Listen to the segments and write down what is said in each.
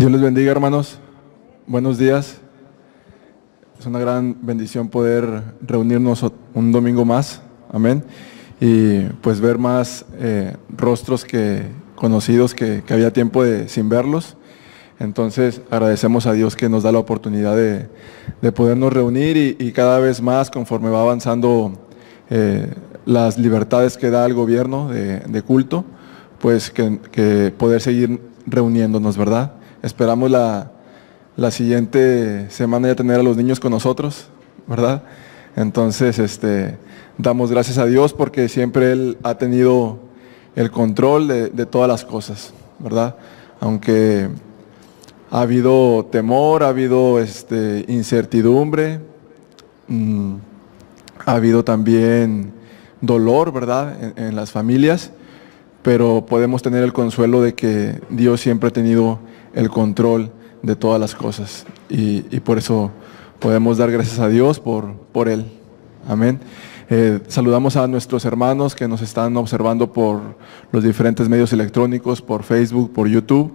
Dios les bendiga, hermanos. Buenos días. Es una gran bendición poder reunirnos un domingo más. Amén. Y pues ver más rostros conocidos que había tiempo sin verlos. Entonces agradecemos a Dios que nos da la oportunidad de podernos reunir y cada vez más, conforme va avanzando las libertades que da el gobierno de culto, pues que poder seguir reuniéndonos, ¿verdad? Esperamos la siguiente semana ya tener a los niños con nosotros, ¿verdad? Entonces, damos gracias a Dios porque siempre Él ha tenido el control de todas las cosas, ¿verdad? Aunque ha habido temor, ha habido incertidumbre, ha habido también dolor, ¿verdad? En las familias, pero podemos tener el consuelo de que Dios siempre ha tenido el control de todas las cosas y por eso podemos dar gracias a Dios por Él. Amén. Saludamos a nuestros hermanos que nos están observando por los diferentes medios electrónicos, por Facebook, por YouTube.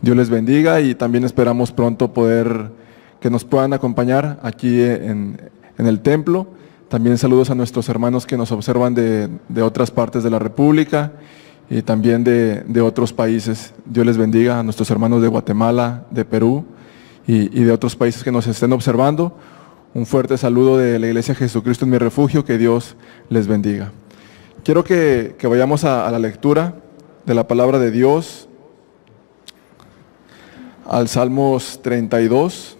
Dios les bendiga y también esperamos pronto que nos puedan acompañar aquí en el templo. También saludos a nuestros hermanos que nos observan de otras partes de la República y también de otros países. Dios les bendiga a nuestros hermanos de Guatemala, de Perú y de otros países que nos estén observando. Un fuerte saludo de la Iglesia Jesucristo en mi refugio, que Dios les bendiga. Quiero que vayamos a la lectura de la palabra de Dios, al Salmos 32.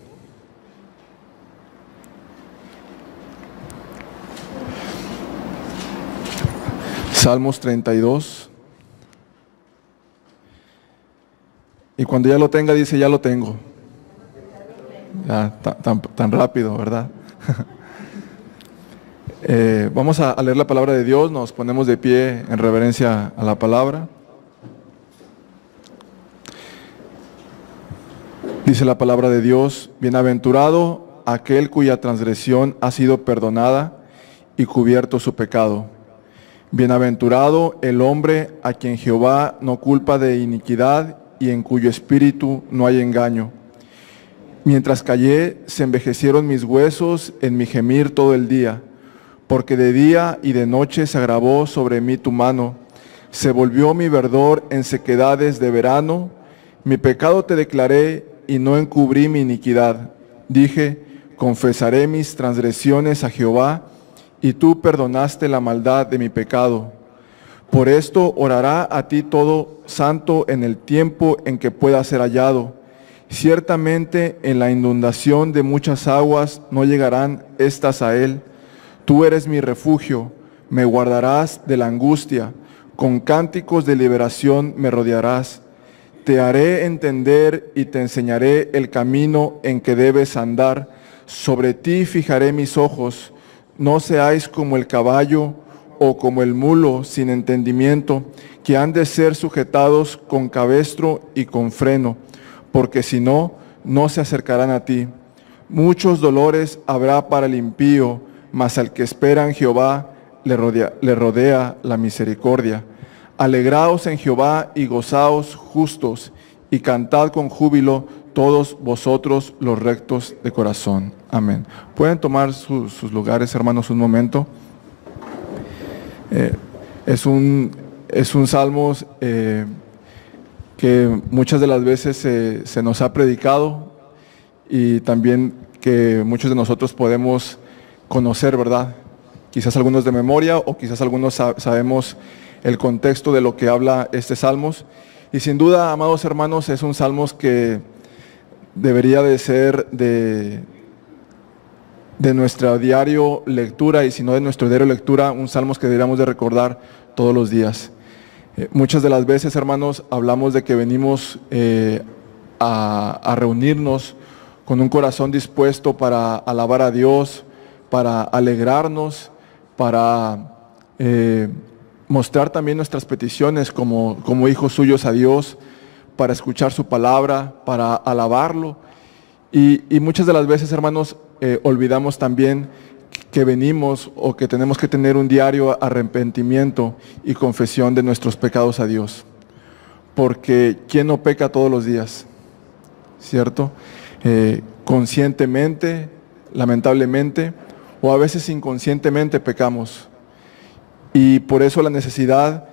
Salmos 32. Y cuando ya lo tenga, dice, ya lo tengo. Ya, tan rápido, ¿verdad? Vamos a leer la palabra de Dios, nos ponemos de pie en reverencia a la palabra. Dice la palabra de Dios: bienaventurado aquel cuya transgresión ha sido perdonada y cubierto su pecado. Bienaventurado el hombre a quien Jehová no culpa de iniquidad y en cuyo espíritu no hay engaño. Mientras callé, se envejecieron mis huesos en mi gemir todo el día, porque de día y de noche se agravó sobre mí tu mano. Se volvió mi verdor en sequedades de verano. Mi pecado te declaré y no encubrí mi iniquidad. Dije, confesaré mis transgresiones a Jehová, y tú perdonaste la maldad de mi pecado. Por esto orará a ti todo santo en el tiempo en que pueda ser hallado. Ciertamente en la inundación de muchas aguas no llegarán estas a él. Tú eres mi refugio, me guardarás de la angustia, con cánticos de liberación me rodearás. Te haré entender y te enseñaré el camino en que debes andar. Sobre ti fijaré mis ojos. No seáis como el caballo o como el mulo sin entendimiento, que han de ser sujetados con cabestro y con freno, porque si no, no se acercarán a ti. Muchos dolores habrá para el impío, mas al que espera en Jehová le rodea la misericordia. Alegraos en Jehová y gozaos justos, y cantad con júbilo todos vosotros los rectos de corazón. Amén. Pueden tomar sus lugares, hermanos, un momento. Es un salmo que muchas de las veces se nos ha predicado y también que muchos de nosotros podemos conocer, ¿verdad? Quizás algunos de memoria o quizás algunos sabemos el contexto de lo que habla este salmos. Y sin duda, amados hermanos, es un salmos que debería de ser de nuestra diario lectura, y si no de nuestro diario lectura, un salmos que deberíamos de recordar todos los días. Muchas de las veces, hermanos, hablamos de que venimos a reunirnos con un corazón dispuesto para alabar a Dios, para alegrarnos, para mostrar también nuestras peticiones como hijos suyos a Dios, para escuchar su palabra, para alabarlo. Y muchas de las veces, hermanos, olvidamos también que venimos o que tenemos que tener un diario arrepentimiento y confesión de nuestros pecados a Dios. Porque ¿quién no peca todos los días? ¿cierto? Conscientemente, lamentablemente, o a veces inconscientemente pecamos. Y por eso la necesidad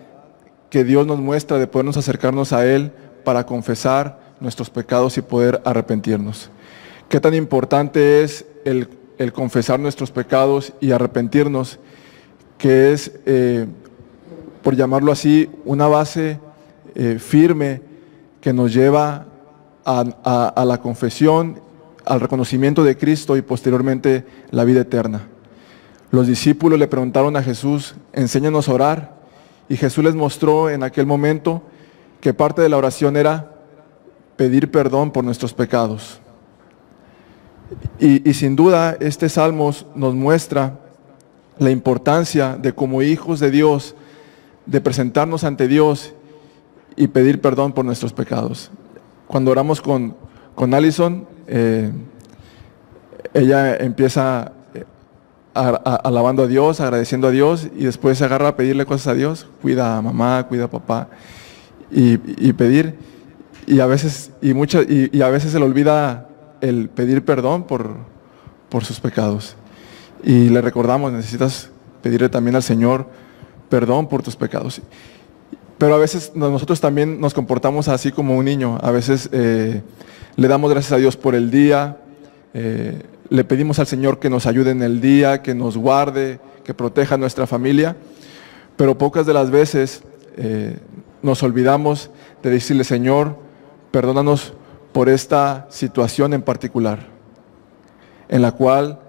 que Dios nos muestra de podernos acercarnos a Él para confesar nuestros pecados y poder arrepentirnos. Qué tan importante es el confesar nuestros pecados y arrepentirnos, que es, por llamarlo así, una base firme que nos lleva a la confesión, al reconocimiento de Cristo y posteriormente la vida eterna. Los discípulos le preguntaron a Jesús, enséñanos a orar, y Jesús les mostró en aquel momento que parte de la oración era pedir perdón por nuestros pecados. Y sin duda este Salmos nos muestra la importancia de, como hijos de Dios, de presentarnos ante Dios y pedir perdón por nuestros pecados. Cuando oramos con Alison, ella empieza alabando a Dios, agradeciendo a Dios, y después se agarra a pedirle cosas a Dios, cuida a mamá, cuida a papá, y pedir, y a veces se le olvida el pedir perdón por sus pecados. Y le recordamos, necesitas pedirle también al Señor perdón por tus pecados. Pero a veces nosotros también nos comportamos así como un niño. A veces le damos gracias a Dios por el día, le pedimos al Señor que nos ayude en el día, que nos guarde, que proteja a nuestra familia, pero pocas de las veces nos olvidamos de decirle, Señor, perdónanos por esta situación en particular, en la cual,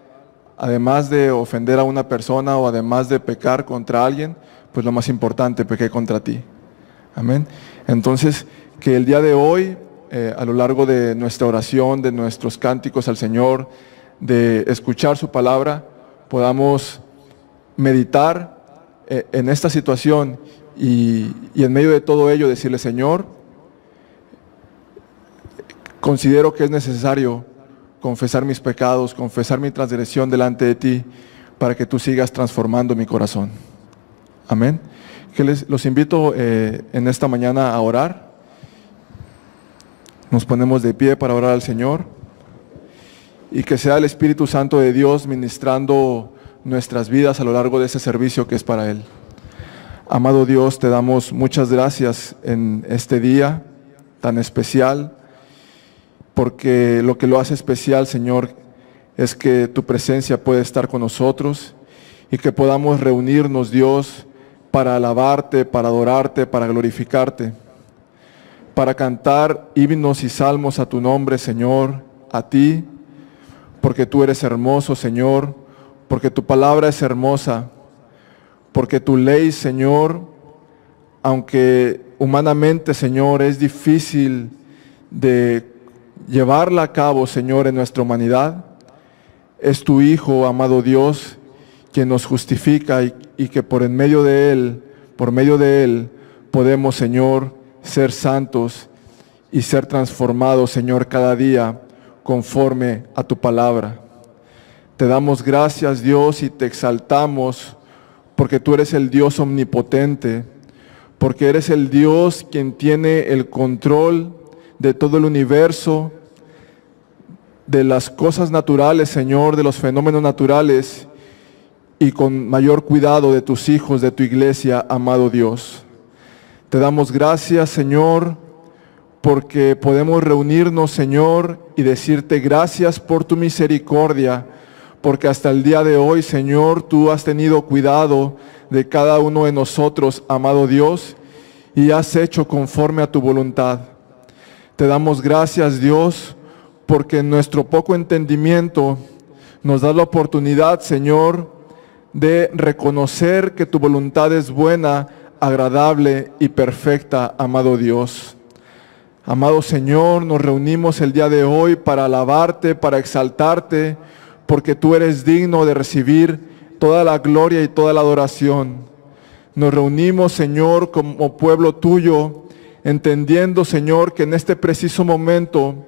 además de ofender a una persona o además de pecar contra alguien, pues lo más importante, pequé contra ti. Amén. Entonces, que el día de hoy, a lo largo de nuestra oración, de nuestros cánticos al Señor, de escuchar su palabra, podamos meditar en esta situación y en medio de todo ello decirle, Señor, considero que es necesario confesar mis pecados, confesar mi transgresión delante de ti, para que tú sigas transformando mi corazón. Amén. Que los invito en esta mañana a orar. Nos ponemos de pie para orar al Señor, y que sea el Espíritu Santo de Dios ministrando nuestras vidas a lo largo de ese servicio que es para Él. Amado Dios, te damos muchas gracias en este día tan especial, porque lo que lo hace especial, Señor, es que tu presencia puede estar con nosotros y que podamos reunirnos, Dios, para alabarte, para adorarte, para glorificarte, para cantar himnos y salmos a tu nombre, Señor, a ti, porque tú eres hermoso, Señor, porque tu palabra es hermosa, porque tu ley, Señor, aunque humanamente, Señor, es difícil de llevarla a cabo, Señor, en nuestra humanidad, es tu Hijo, amado Dios, quien nos justifica y que por medio de Él, podemos, Señor, ser santos y ser transformados, Señor, cada día conforme a tu palabra. Te damos gracias, Dios, y te exaltamos porque tú eres el Dios omnipotente, porque eres el Dios quien tiene el control de todo el universo, de las cosas naturales, Señor, de los fenómenos naturales, y con mayor cuidado de tus hijos, de tu iglesia, amado Dios. Te damos gracias, Señor, porque podemos reunirnos, Señor, y decirte gracias por tu misericordia, porque hasta el día de hoy, Señor, tú has tenido cuidado de cada uno de nosotros, amado Dios, y has hecho conforme a tu voluntad. Te damos gracias, Dios, porque en nuestro poco entendimiento nos da la oportunidad, Señor, de reconocer que tu voluntad es buena, agradable y perfecta, amado Dios. Amado Señor, nos reunimos el día de hoy para alabarte, para exaltarte, porque tú eres digno de recibir toda la gloria y toda la adoración. Nos reunimos, Señor, como pueblo tuyo, entendiendo, Señor, que en este preciso momento,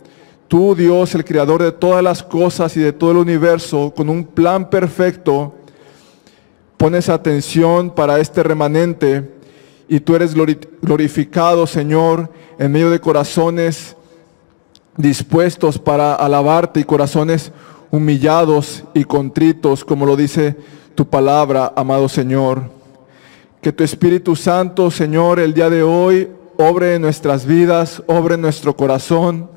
tú, Dios, el creador de todas las cosas y de todo el universo, con un plan perfecto, pones atención para este remanente, y tú eres glorificado, Señor, en medio de corazones dispuestos para alabarte y corazones humillados y contritos, como lo dice tu palabra, amado Señor. Que tu Espíritu Santo, Señor, el día de hoy, obre en nuestras vidas, obre en nuestro corazón,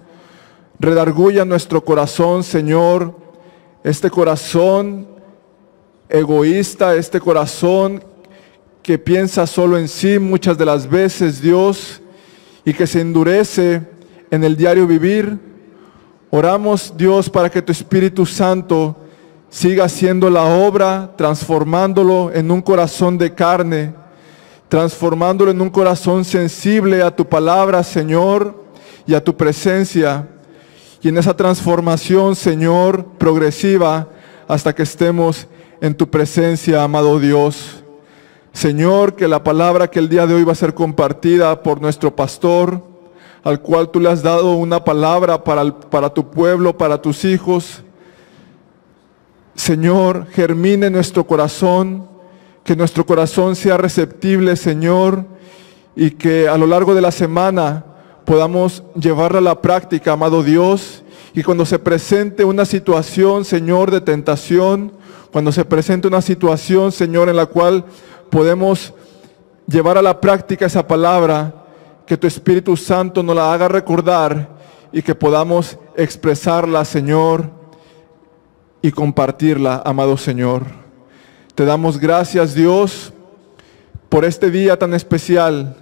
redarguya nuestro corazón, Señor, este corazón egoísta, este corazón que piensa solo en sí muchas de las veces, Dios, y que se endurece en el diario vivir. Oramos, Dios, para que tu Espíritu Santo siga haciendo la obra, transformándolo en un corazón de carne, transformándolo en un corazón sensible a tu palabra, Señor, y a tu presencia. Y en esa transformación, Señor, progresiva, hasta que estemos en tu presencia, amado Dios. Señor, que la palabra que el día de hoy va a ser compartida por nuestro pastor, al cual tú le has dado una palabra para tu pueblo, para tus hijos, Señor, germine en nuestro corazón, que nuestro corazón sea receptible, Señor, y que a lo largo de la semana podamos llevarla a la práctica, amado Dios, y cuando se presente una situación, Señor, de tentación, cuando se presente una situación, Señor, en la cual podemos llevar a la práctica esa palabra, que tu Espíritu Santo nos la haga recordar y que podamos expresarla, Señor, y compartirla, amado Señor. Te damos gracias, Dios, por este día tan especial,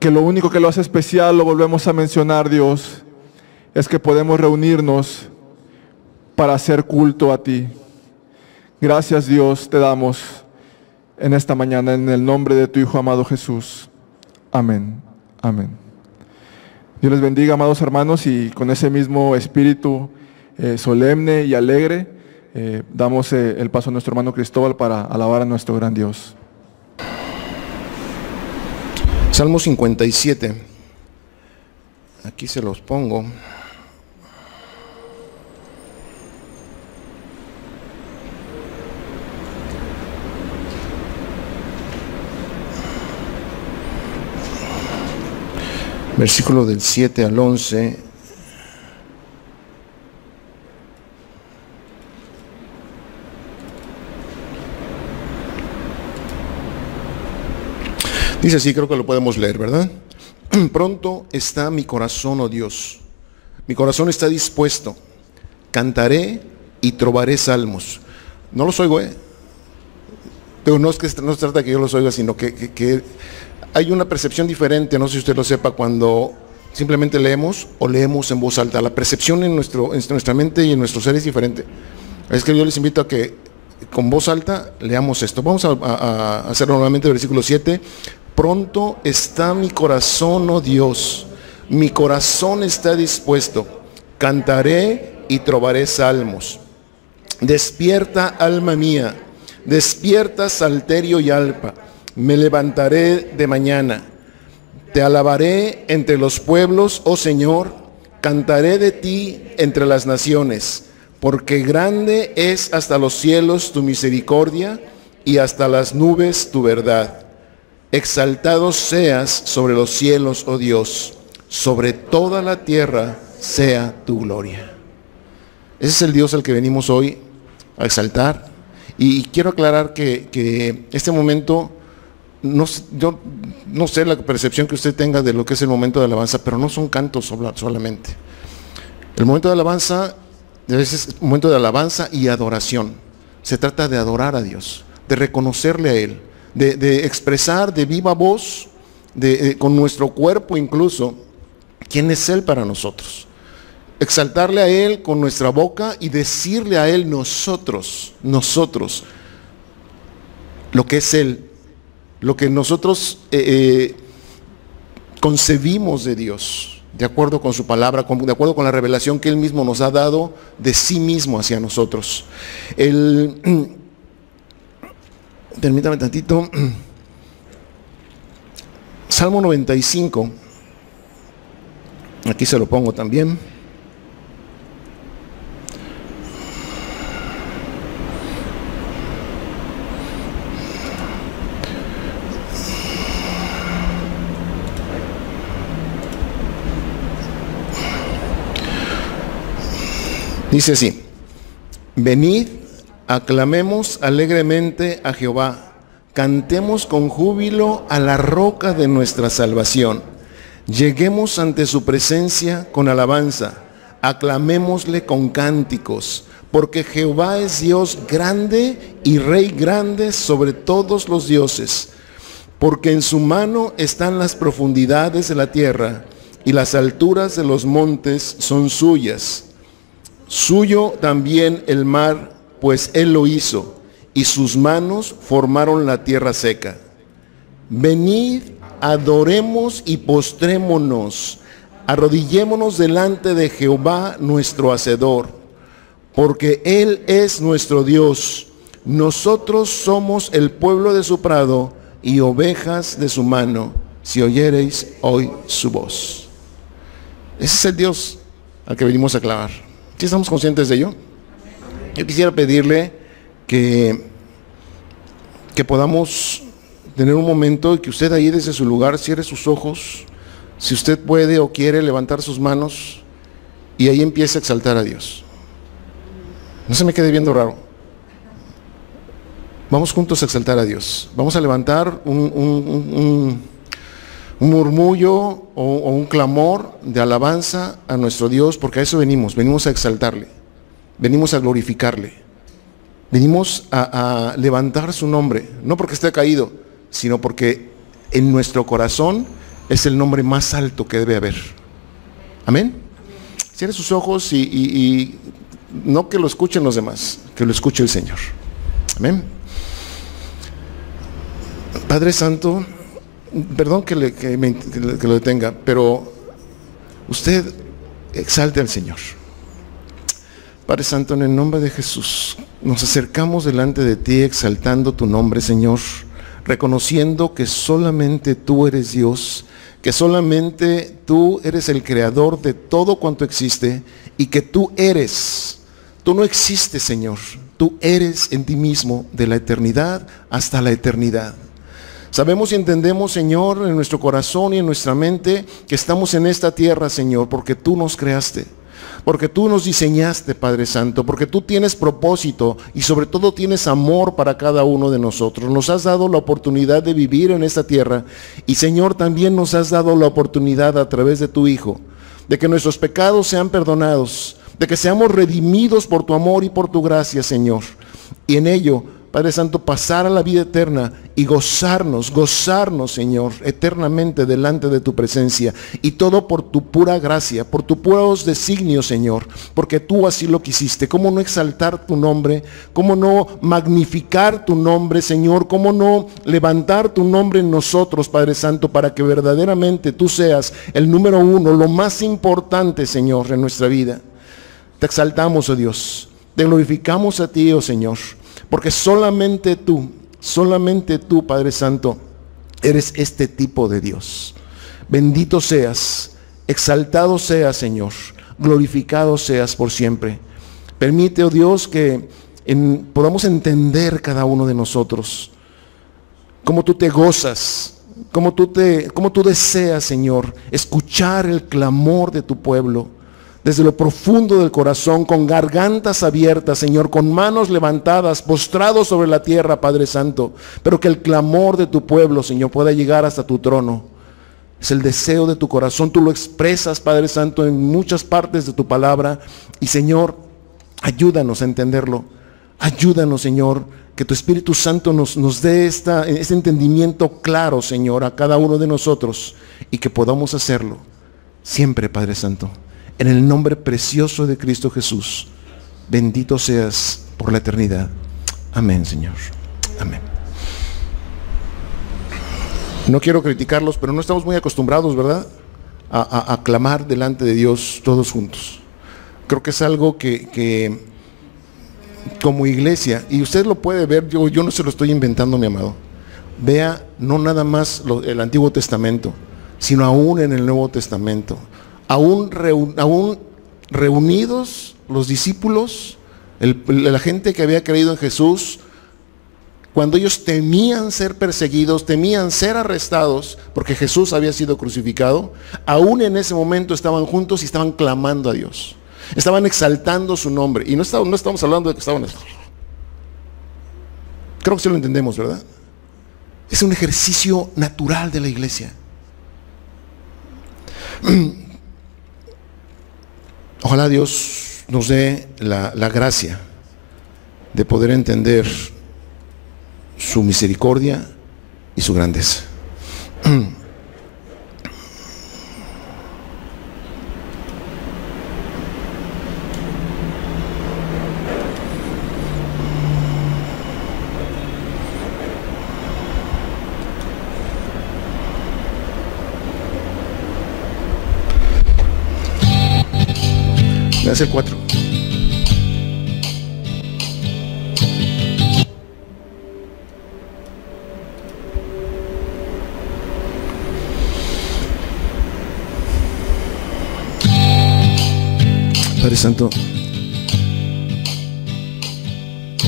que lo único que lo hace especial, lo volvemos a mencionar, Dios, es que podemos reunirnos para hacer culto a ti. Gracias, Dios, te damos en esta mañana, en el nombre de tu Hijo amado Jesús. Amén. Amén. Dios les bendiga, amados hermanos, y con ese mismo espíritu solemne y alegre, damos el paso a nuestro hermano Cristóbal para alabar a nuestro gran Dios. Salmo 57. Aquí se los pongo. Versículo del 7 al 11. Dice así, creo que lo podemos leer, ¿verdad? Pronto está mi corazón, oh Dios. Mi corazón está dispuesto. Cantaré y trovaré salmos. No los oigo, Pero no es que no se trata de que yo los oiga, sino que hay una percepción diferente, no sé si usted lo sepa, cuando simplemente leemos o leemos en voz alta. La percepción en nuestra mente y en nuestro ser es diferente. Es que yo les invito a que con voz alta leamos esto. Vamos a hacerlo nuevamente, versículo 7. Pronto está mi corazón, oh Dios, mi corazón está dispuesto. Cantaré y trovaré salmos. Despierta, alma mía, despierta, salterio y arpa. Me levantaré de mañana. Te alabaré entre los pueblos, oh Señor. Cantaré de ti entre las naciones. Porque grande es hasta los cielos tu misericordia y hasta las nubes tu verdad. Exaltado seas sobre los cielos, oh Dios. Sobre toda la tierra sea tu gloria. Ese es el Dios al que venimos hoy a exaltar. Y quiero aclarar que este momento, yo no sé la percepción que usted tenga de lo que es el momento de alabanza, pero no son cantos solamente. El momento de alabanza es un momento de alabanza y adoración. Se trata de adorar a Dios, de reconocerle a Él, de expresar de viva voz, con nuestro cuerpo incluso, quién es Él para nosotros. Exaltarle a Él con nuestra boca y decirle a Él nosotros, lo que es Él, lo que nosotros concebimos de Dios, de acuerdo con su palabra, de acuerdo con la revelación que Él mismo nos ha dado de sí mismo hacia nosotros. Permítame tantito. Salmo 95. Aquí se lo pongo también. Dice así: venid, aclamemos alegremente a Jehová, cantemos con júbilo a la roca de nuestra salvación. Lleguemos ante su presencia con alabanza, aclamémosle con cánticos, porque Jehová es Dios grande y Rey grande sobre todos los dioses. Porque en su mano están las profundidades de la tierra, y las alturas de los montes son suyas. Suyo también el mar, pues él lo hizo, y sus manos formaron la tierra seca. Venid, adoremos y postrémonos, arrodillémonos delante de Jehová nuestro Hacedor, porque él es nuestro Dios. Nosotros somos el pueblo de su prado y ovejas de su mano, si oyereis hoy su voz. Ese es el Dios al que venimos a clamar. ¿Sí estamos conscientes de ello? Yo quisiera pedirle que podamos tener un momento y que usted ahí desde su lugar cierre sus ojos, si usted puede o quiere levantar sus manos y ahí empiece a exaltar a Dios. No se me quede viendo raro. Vamos juntos a exaltar a Dios. Vamos a levantar un murmullo o un clamor de alabanza a nuestro Dios, porque a eso venimos a exaltarle, venimos a glorificarle, venimos a levantar su nombre, no porque esté caído, sino porque en nuestro corazón es el nombre más alto que debe haber. Amén. Cierre sus ojos y no que lo escuchen los demás, que lo escuche el Señor. Amén. Padre Santo, perdón que lo detenga, pero usted exalte al Señor. Padre Santo, en el nombre de Jesús, nos acercamos delante de ti exaltando tu nombre, Señor, reconociendo que solamente tú eres Dios, que solamente tú eres el creador de todo cuanto existe y que tú no existes, Señor, tú eres en ti mismo de la eternidad hasta la eternidad. Sabemos y entendemos, Señor, en nuestro corazón y en nuestra mente que estamos en esta tierra, Señor, porque tú nos creaste, porque tú nos diseñaste, Padre Santo, porque tú tienes propósito y sobre todo tienes amor para cada uno de nosotros. Nos has dado la oportunidad de vivir en esta tierra y, Señor, también nos has dado la oportunidad a través de tu Hijo, de que nuestros pecados sean perdonados, de que seamos redimidos por tu amor y por tu gracia, Señor. Y en ello, Padre Santo, pasar a la vida eterna y gozarnos, Señor, eternamente delante de tu presencia. Y todo por tu pura gracia, por tus puros designios, Señor, porque tú así lo quisiste. ¿Cómo no exaltar tu nombre? ¿Cómo no magnificar tu nombre, Señor? ¿Cómo no levantar tu nombre en nosotros, Padre Santo, para que verdaderamente tú seas el número uno, lo más importante, Señor, en nuestra vida? Te exaltamos, oh Dios, te glorificamos a ti, oh Señor, porque solamente tú, Padre Santo, eres este tipo de Dios. Bendito seas, exaltado seas, Señor, glorificado seas por siempre. Permite, oh Dios, que podamos entender cada uno de nosotros cómo tú te gozas, cómo tú deseas, Señor, escuchar el clamor de tu pueblo desde lo profundo del corazón, con gargantas abiertas, Señor, con manos levantadas, postrados sobre la tierra, Padre Santo, pero que el clamor de tu pueblo, Señor, pueda llegar hasta tu trono. Es el deseo de tu corazón, tú lo expresas, Padre Santo, en muchas partes de tu palabra, y Señor, ayúdanos a entenderlo, ayúdanos, Señor, que tu Espíritu Santo nos dé este entendimiento claro, Señor, a cada uno de nosotros, y que podamos hacerlo siempre, Padre Santo. En el nombre precioso de Cristo Jesús, bendito seas por la eternidad. Amén, Señor. Amén. No quiero criticarlos, pero no estamos muy acostumbrados, ¿verdad?, a clamar delante de Dios todos juntos. Creo que es algo que como iglesia, y usted lo puede ver, yo no se lo estoy inventando, mi amado. Vea, no nada más el Antiguo Testamento, sino aún en el Nuevo Testamento. Aún reunidos los discípulos, la gente que había creído en Jesús, cuando ellos temían ser perseguidos, temían ser arrestados, porque Jesús había sido crucificado, aún en ese momento estaban juntos y estaban clamando a Dios. Estaban exaltando su nombre. Y no estamos hablando de que estaban... Creo que sí lo entendemos, ¿verdad? Es un ejercicio natural de la iglesia. Ojalá Dios nos dé la gracia de poder entender su misericordia y su grandeza. Me hace el 4. Padre Santo,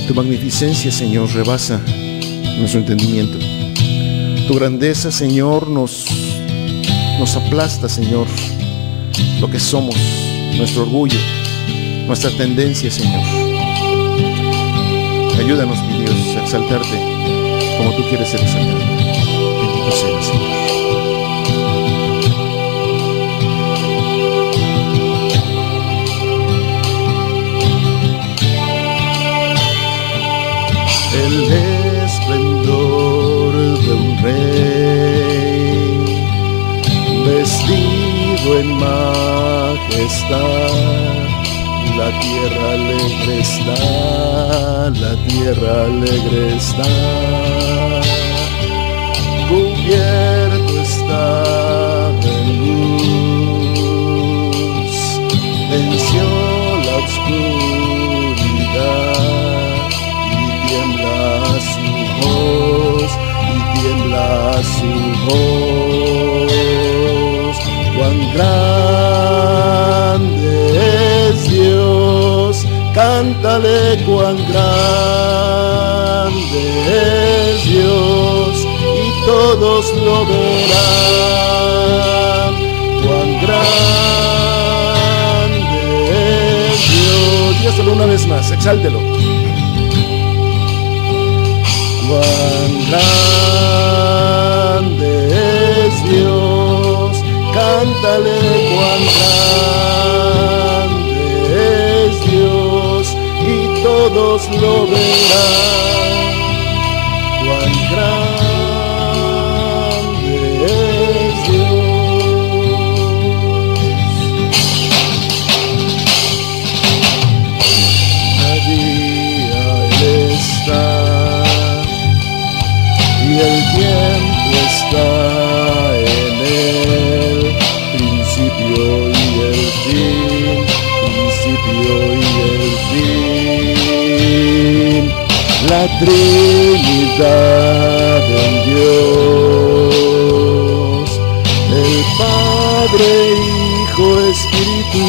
tu magnificencia, Señor, rebasa nuestro entendimiento. Tu grandeza, Señor, nos aplasta, Señor, lo que somos, nuestro orgullo, nuestra tendencia, Señor. Ayúdanos, mi Dios, a exaltarte como tú quieres ser exaltado. Bendito seas, Señor. El esplendor de un rey, vestido en majestad, la tierra alegre está, la tierra alegre está, cubierto está de luz, venció la oscuridad. Tiembla su voz, cuán grande es Dios, cántale cuán grande es Dios, y todos lo verán, cuán grande es Dios. Dígaselo una vez más, exáltelo. Cuán grande es Dios, cántale cuán grande es Dios, y todos lo verán, cuán grande es Dios. Cada día Él está, y el tiempo está en él, principio y el fin, principio y el fin. La Trinidad en Dios, el Padre, Hijo, Espíritu,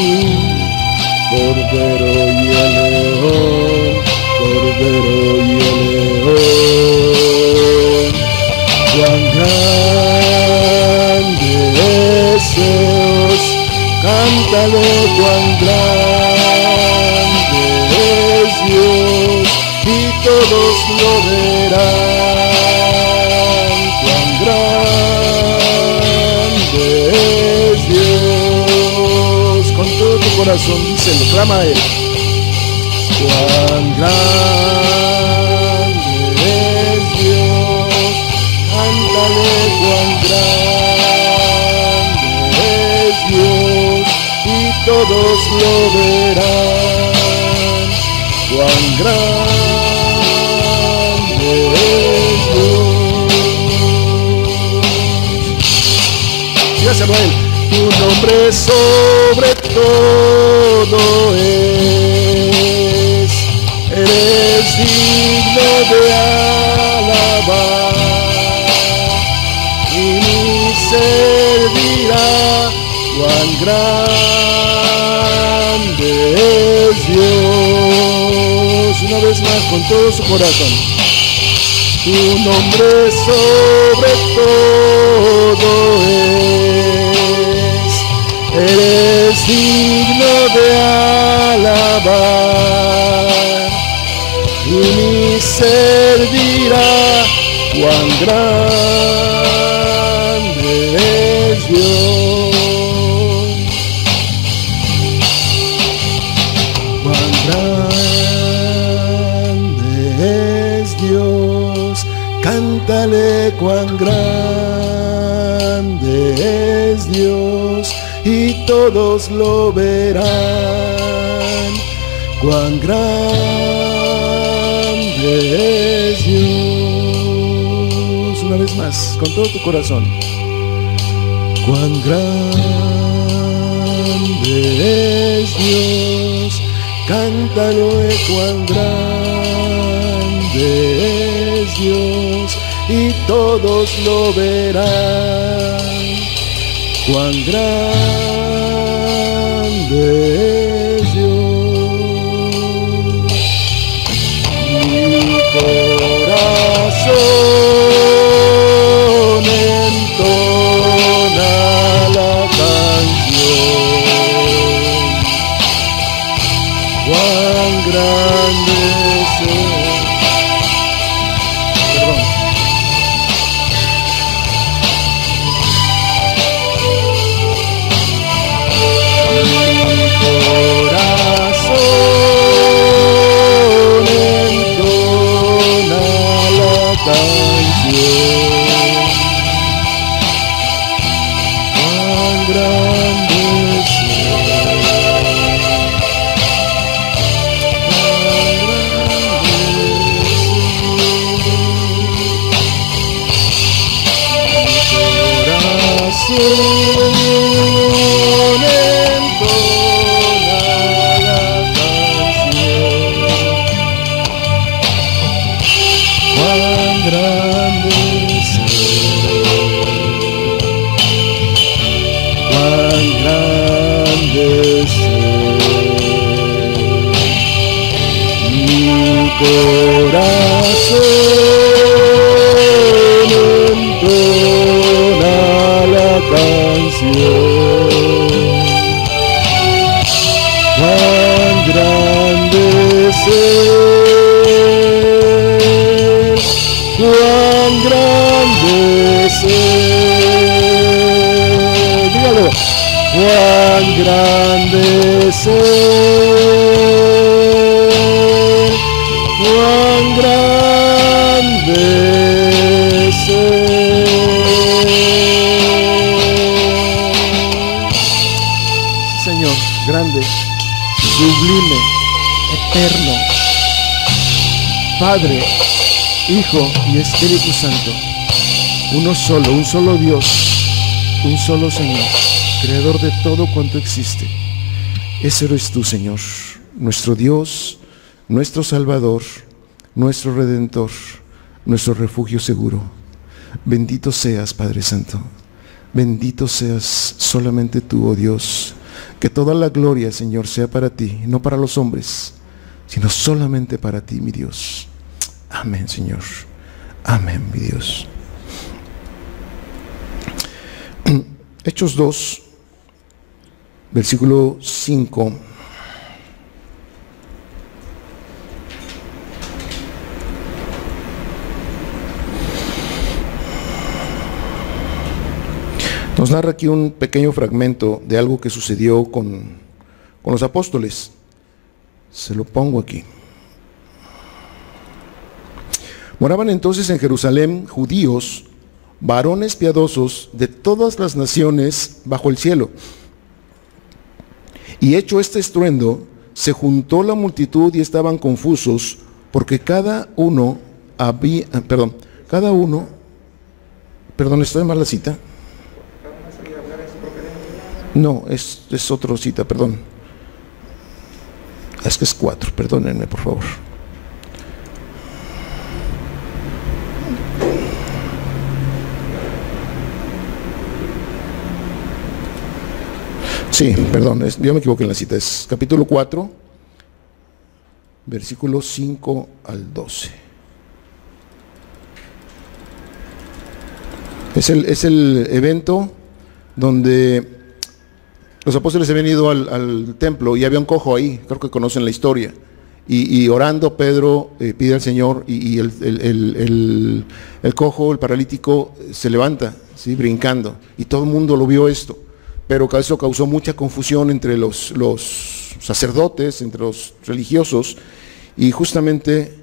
Cordero y el León, Cordero y el León. Cuán grande es Dios, cántale cuán grande es Dios, y todos lo verán, cuán grande es Dios. Con todo tu corazón díselo, clama a Él. Cuán grande es Dios, cántale cuán grande es Dios, y todos lo verán, cuán grande es Dios. Dígaselo a Él. Tu nombre sobre todo es, eres digno de alabar. Servirá, cuán grande es Dios. Una vez más, con todo su corazón. Tu nombre sobre todo es, eres digno de y mi ser dirá cuán grande es Dios, cuán grande es Dios, cántale cuán grande es Dios y todos lo verán, cuán grande es Dios. Una vez más, con todo tu corazón. Cuán grande es Dios, cántalo, cuán grande es Dios y todos lo verán, cuán grande es Dios. Mi corazón entona la canción, cuán grande es Dios. Cuán grande es Él, cuán grande es Él. Señor, grande, sublime, eterno, Padre, Hijo y Espíritu Santo, uno solo, un solo Dios, un solo Señor, Creador de todo cuanto existe. Ese eres tú, Señor, nuestro Dios, nuestro Salvador, nuestro Redentor, nuestro refugio seguro. Bendito seas, Padre Santo. Bendito seas solamente tú, oh Dios. Que toda la gloria, Señor, sea para ti, no para los hombres, sino solamente para ti, mi Dios. Amén, Señor. Amén, mi Dios. Hechos 2, versículo 5. Nos narra aquí un pequeño fragmento de algo que sucedió con los apóstoles. Se lo pongo aquí. Moraban entonces en Jerusalén judíos, varones piadosos de todas las naciones bajo el cielo. Y hecho este estruendo, se juntó la multitud y estaban confusos, porque ¿estoy mal la cita? No, es otra cita, perdón. Es que es 4, perdónenme por favor. Sí, perdón, yo me equivoqué en la cita, es capítulo 4, versículos 5 al 12. Es el evento donde los apóstoles habían ido al templo y había un cojo ahí, creo que conocen la historia, y orando Pedro pide al Señor y el cojo, el paralítico, se levanta, ¿sí? Brincando. Y todo el mundo lo vio esto. Pero eso causó mucha confusión entre los sacerdotes, entre los religiosos, y justamente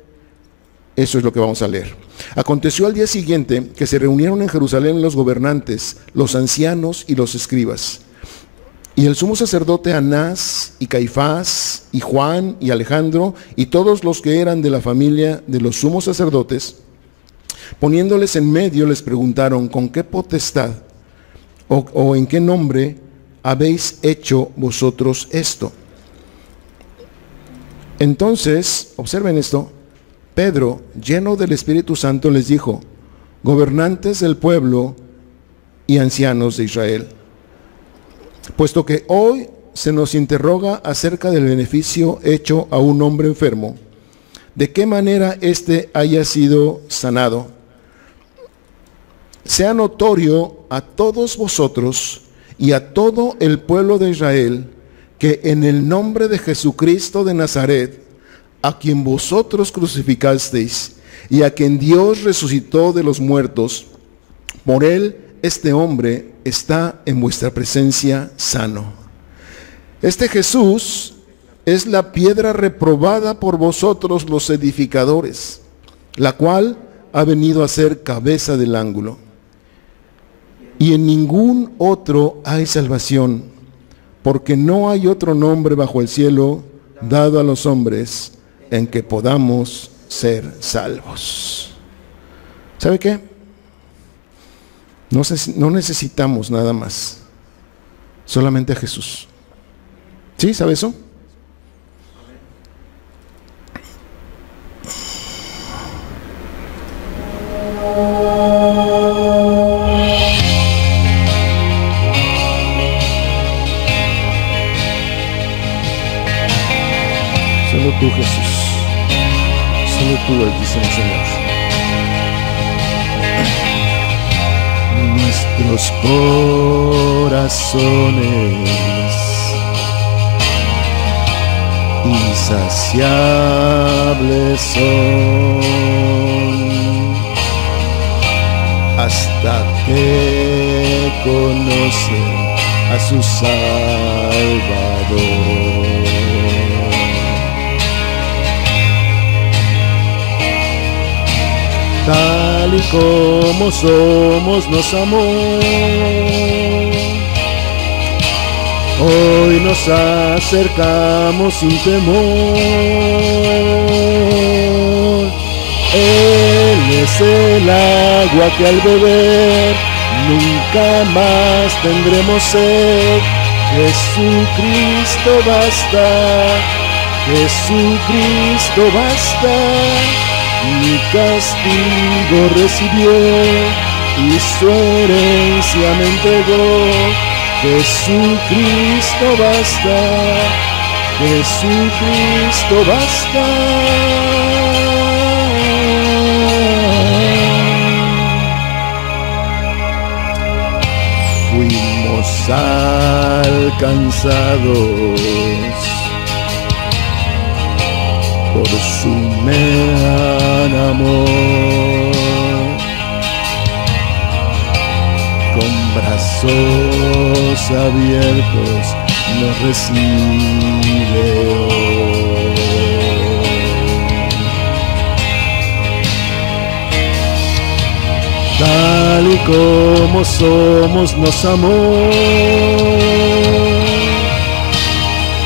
eso es lo que vamos a leer. Aconteció al día siguiente que se reunieron en Jerusalén los gobernantes, los ancianos y los escribas. Y el sumo sacerdote Anás y Caifás y Juan y Alejandro y todos los que eran de la familia de los sumos sacerdotes, poniéndoles en medio, les preguntaron: ¿con qué potestad o en qué nombre habéis hecho vosotros esto? Entonces, observen esto, Pedro, lleno del Espíritu Santo, les dijo: gobernantes del pueblo y ancianos de Israel, puesto que hoy se nos interroga acerca del beneficio hecho a un hombre enfermo, de qué manera éste haya sido sanado, sea notorio a todos vosotros y a todo el pueblo de Israel que en el nombre de Jesucristo de Nazaret, a quien vosotros crucificasteis y a quien Dios resucitó de los muertos, por él este hombre está en vuestra presencia sano. Este Jesús es la piedra reprobada por vosotros los edificadores, la cual ha venido a ser cabeza del ángulo. Y en ningún otro hay salvación, porque no hay otro nombre bajo el cielo dado a los hombres en que podamos ser salvos. ¿Sabe qué? No necesitamos nada más, solamente a Jesús. ¿Sí? ¿Sabe eso? Solo tú, Jesús. Solo tú, Altísimo Señor. Nuestros corazones insaciables son hasta que conocen a su Salvador. Tal y como somos nos amó, hoy nos acercamos sin temor. Él es el agua que al beber nunca más tendremos sed. Jesucristo basta, Jesucristo basta. Mi castigo recibió y su herencia me entregó. Jesucristo basta, Jesucristo basta. Fuimos alcanzados por su gran amor, con brazos abiertos nos recibe hoy. Tal y como somos nos amó,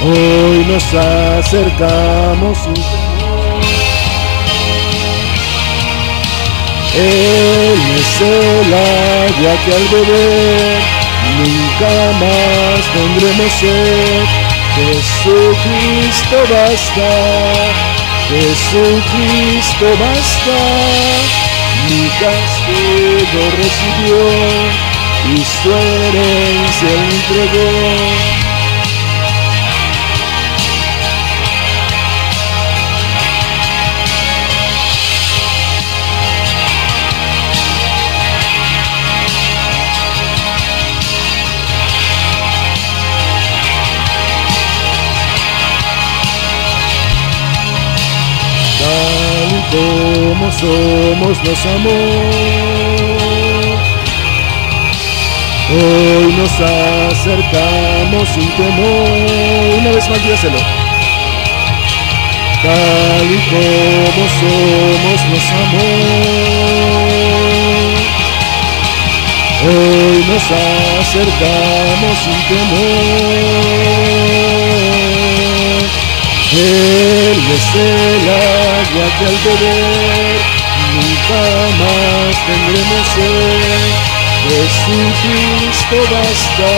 hoy nos acercamos sin temor. Él es el agua que al beber nunca más tendremos sed. Jesucristo basta, Jesucristo basta. Mi castigo recibió y su herencia le entregó. como somos nos amó. Hoy nos acercamos sin temor. Una vez más, dígaselo. Tal y como somos nos amó. Hoy nos acercamos sin temor. Él es el agua que al beber nunca más tendremos sed. Jesucristo basta,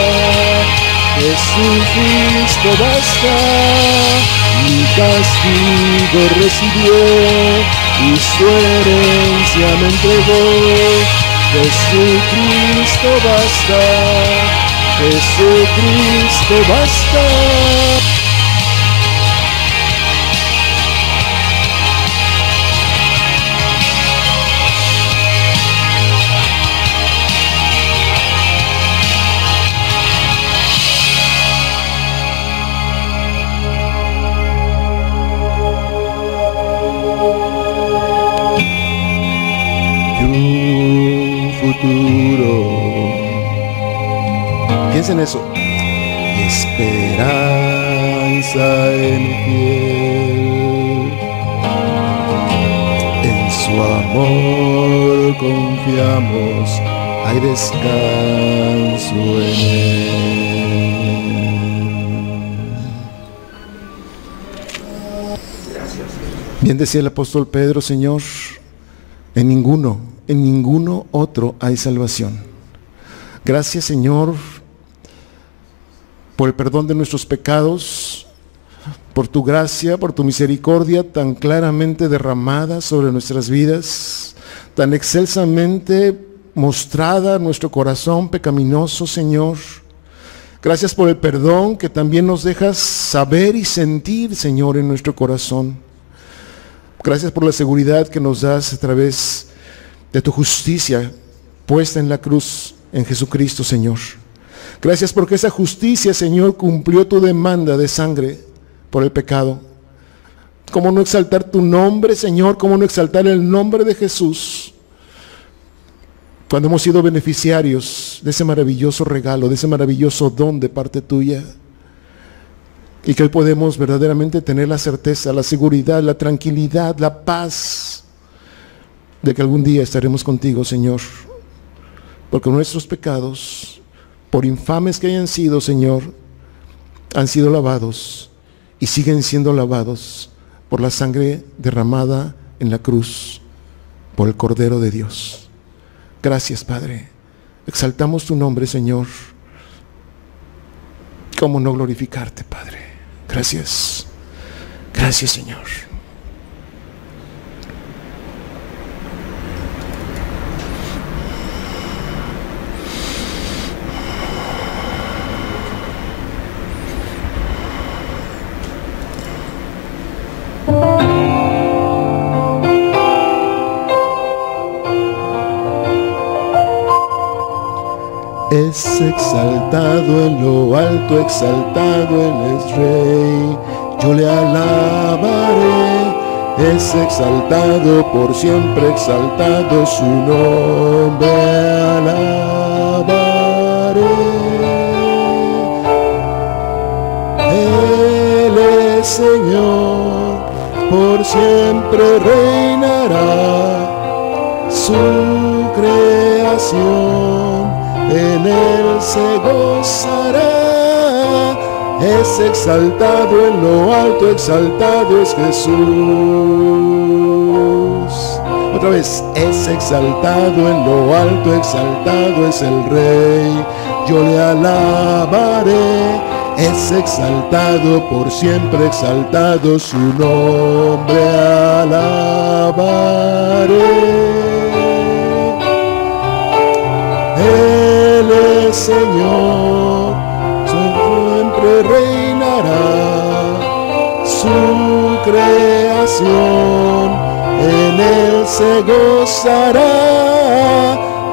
Jesucristo basta. Mi castigo recibió y su herencia me entregó. Jesucristo basta, Jesucristo basta. Piensa en eso. Y esperanza en fiel. En su amor confiamos, hay descanso en él. Bien decía el apóstol Pedro, Señor, en ninguno otro hay salvación. Gracias, Señor, por el perdón de nuestros pecados, por tu gracia, por tu misericordia tan claramente derramada sobre nuestras vidas, tan excelsamente mostrada en nuestro corazón pecaminoso, Señor. Gracias por el perdón que también nos dejas saber y sentir, Señor, en nuestro corazón. Gracias por la seguridad que nos das a través de tu justicia puesta en la cruz en Jesucristo, Señor. Gracias porque esa justicia, Señor, cumplió tu demanda de sangre por el pecado. ¿Cómo no exaltar tu nombre, Señor? ¿Cómo no exaltar el nombre de Jesús? Cuando hemos sido beneficiarios de ese maravilloso regalo, de ese maravilloso don de parte tuya. Y que hoy podemos verdaderamente tener la certeza, la seguridad, la tranquilidad, la paz de que algún día estaremos contigo, Señor. Porque nuestros pecados, por infames que hayan sido, Señor, han sido lavados y siguen siendo lavados por la sangre derramada en la cruz, por el Cordero de Dios. Gracias, Padre. Exaltamos tu nombre, Señor. ¿Cómo no glorificarte, Padre? Gracias. Gracias, Señor. Es exaltado en lo alto, exaltado Él es Rey, yo le alabaré. Es exaltado por siempre, exaltado su nombre alabaré. Él es Señor, por siempre reinará. Su creación en él se gozará. Es exaltado en lo alto, exaltado es Jesús. Otra vez, es exaltado en lo alto, exaltado es el Rey. Yo le alabaré. Es exaltado por siempre, exaltado su nombre alabaré. Él es Señor, siempre reinará. Su creación en él se gozará.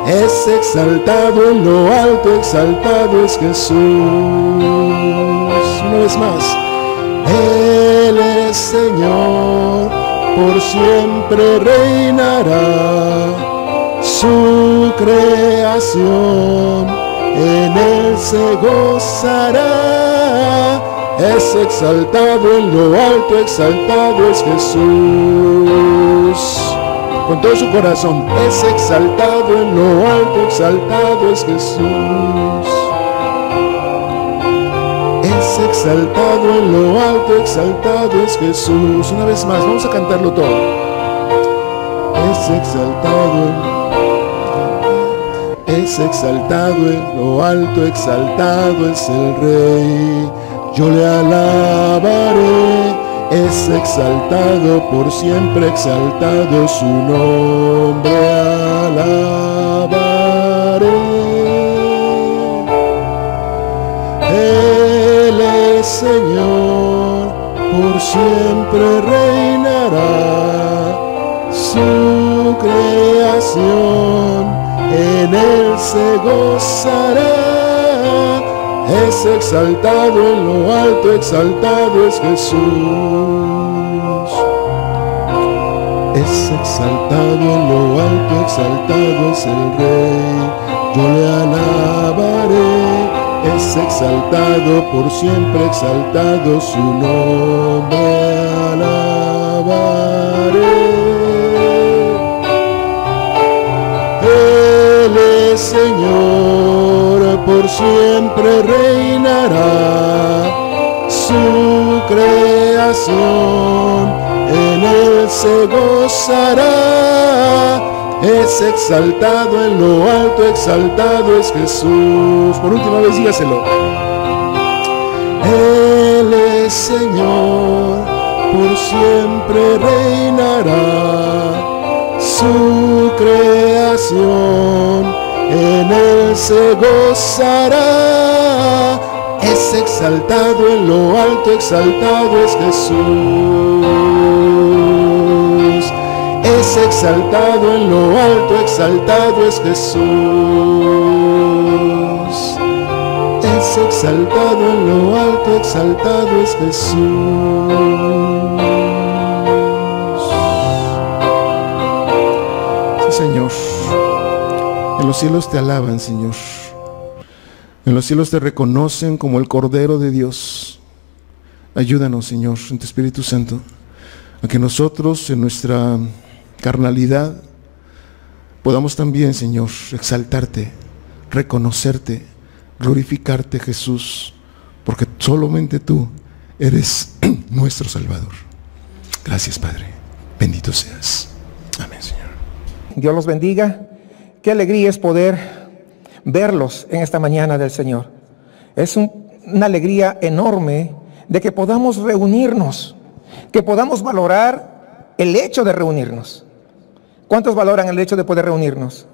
Es exaltado en lo alto, exaltado es Jesús. Una vez más, Él es Señor, por siempre reinará. Su creación en él se gozará. Es exaltado en lo alto, exaltado es Jesús. Con todo su corazón, es exaltado en lo alto, exaltado es Jesús. Es exaltado en lo alto, exaltado es Jesús. Una vez más, vamos a cantarlo todo. Es exaltado en lo alto, exaltado es el Rey. Yo le alabaré. Es exaltado por siempre, exaltado su nombre alabaré. Él es Señor, por siempre reinará. Su creación en él se gozará. Es exaltado en lo alto, exaltado es Jesús. Es exaltado en lo alto, exaltado es el Rey. Yo le alabaré. Es exaltado por siempre, exaltado su nombre alabaré. Él es Señor, por siempre reinará. Su creación en él se gozará. Es exaltado en lo alto, exaltado es Jesús. Por última vez dígaselo. Él es Señor, por siempre reinará. Su creación en él se gozará. Es exaltado en lo alto, exaltado es Jesús. Es exaltado en lo alto, exaltado es Jesús. Es exaltado en lo alto, exaltado es Jesús. Sí, Señor. En los cielos te alaban, Señor. En los cielos te reconocen como el Cordero de Dios. Ayúdanos, Señor, en tu Espíritu Santo, a que nosotros en nuestra carnalidad podamos también, Señor, exaltarte, reconocerte, glorificarte, Jesús, porque solamente tú eres nuestro Salvador. Gracias, Padre. Bendito seas. Amén, Señor. Dios los bendiga. Qué alegría es poder verlos en esta mañana del Señor. Es una alegría enorme de que podamos reunirnos, que podamos valorar el hecho de reunirnos. ¿Cuántos valoran el hecho de poder reunirnos?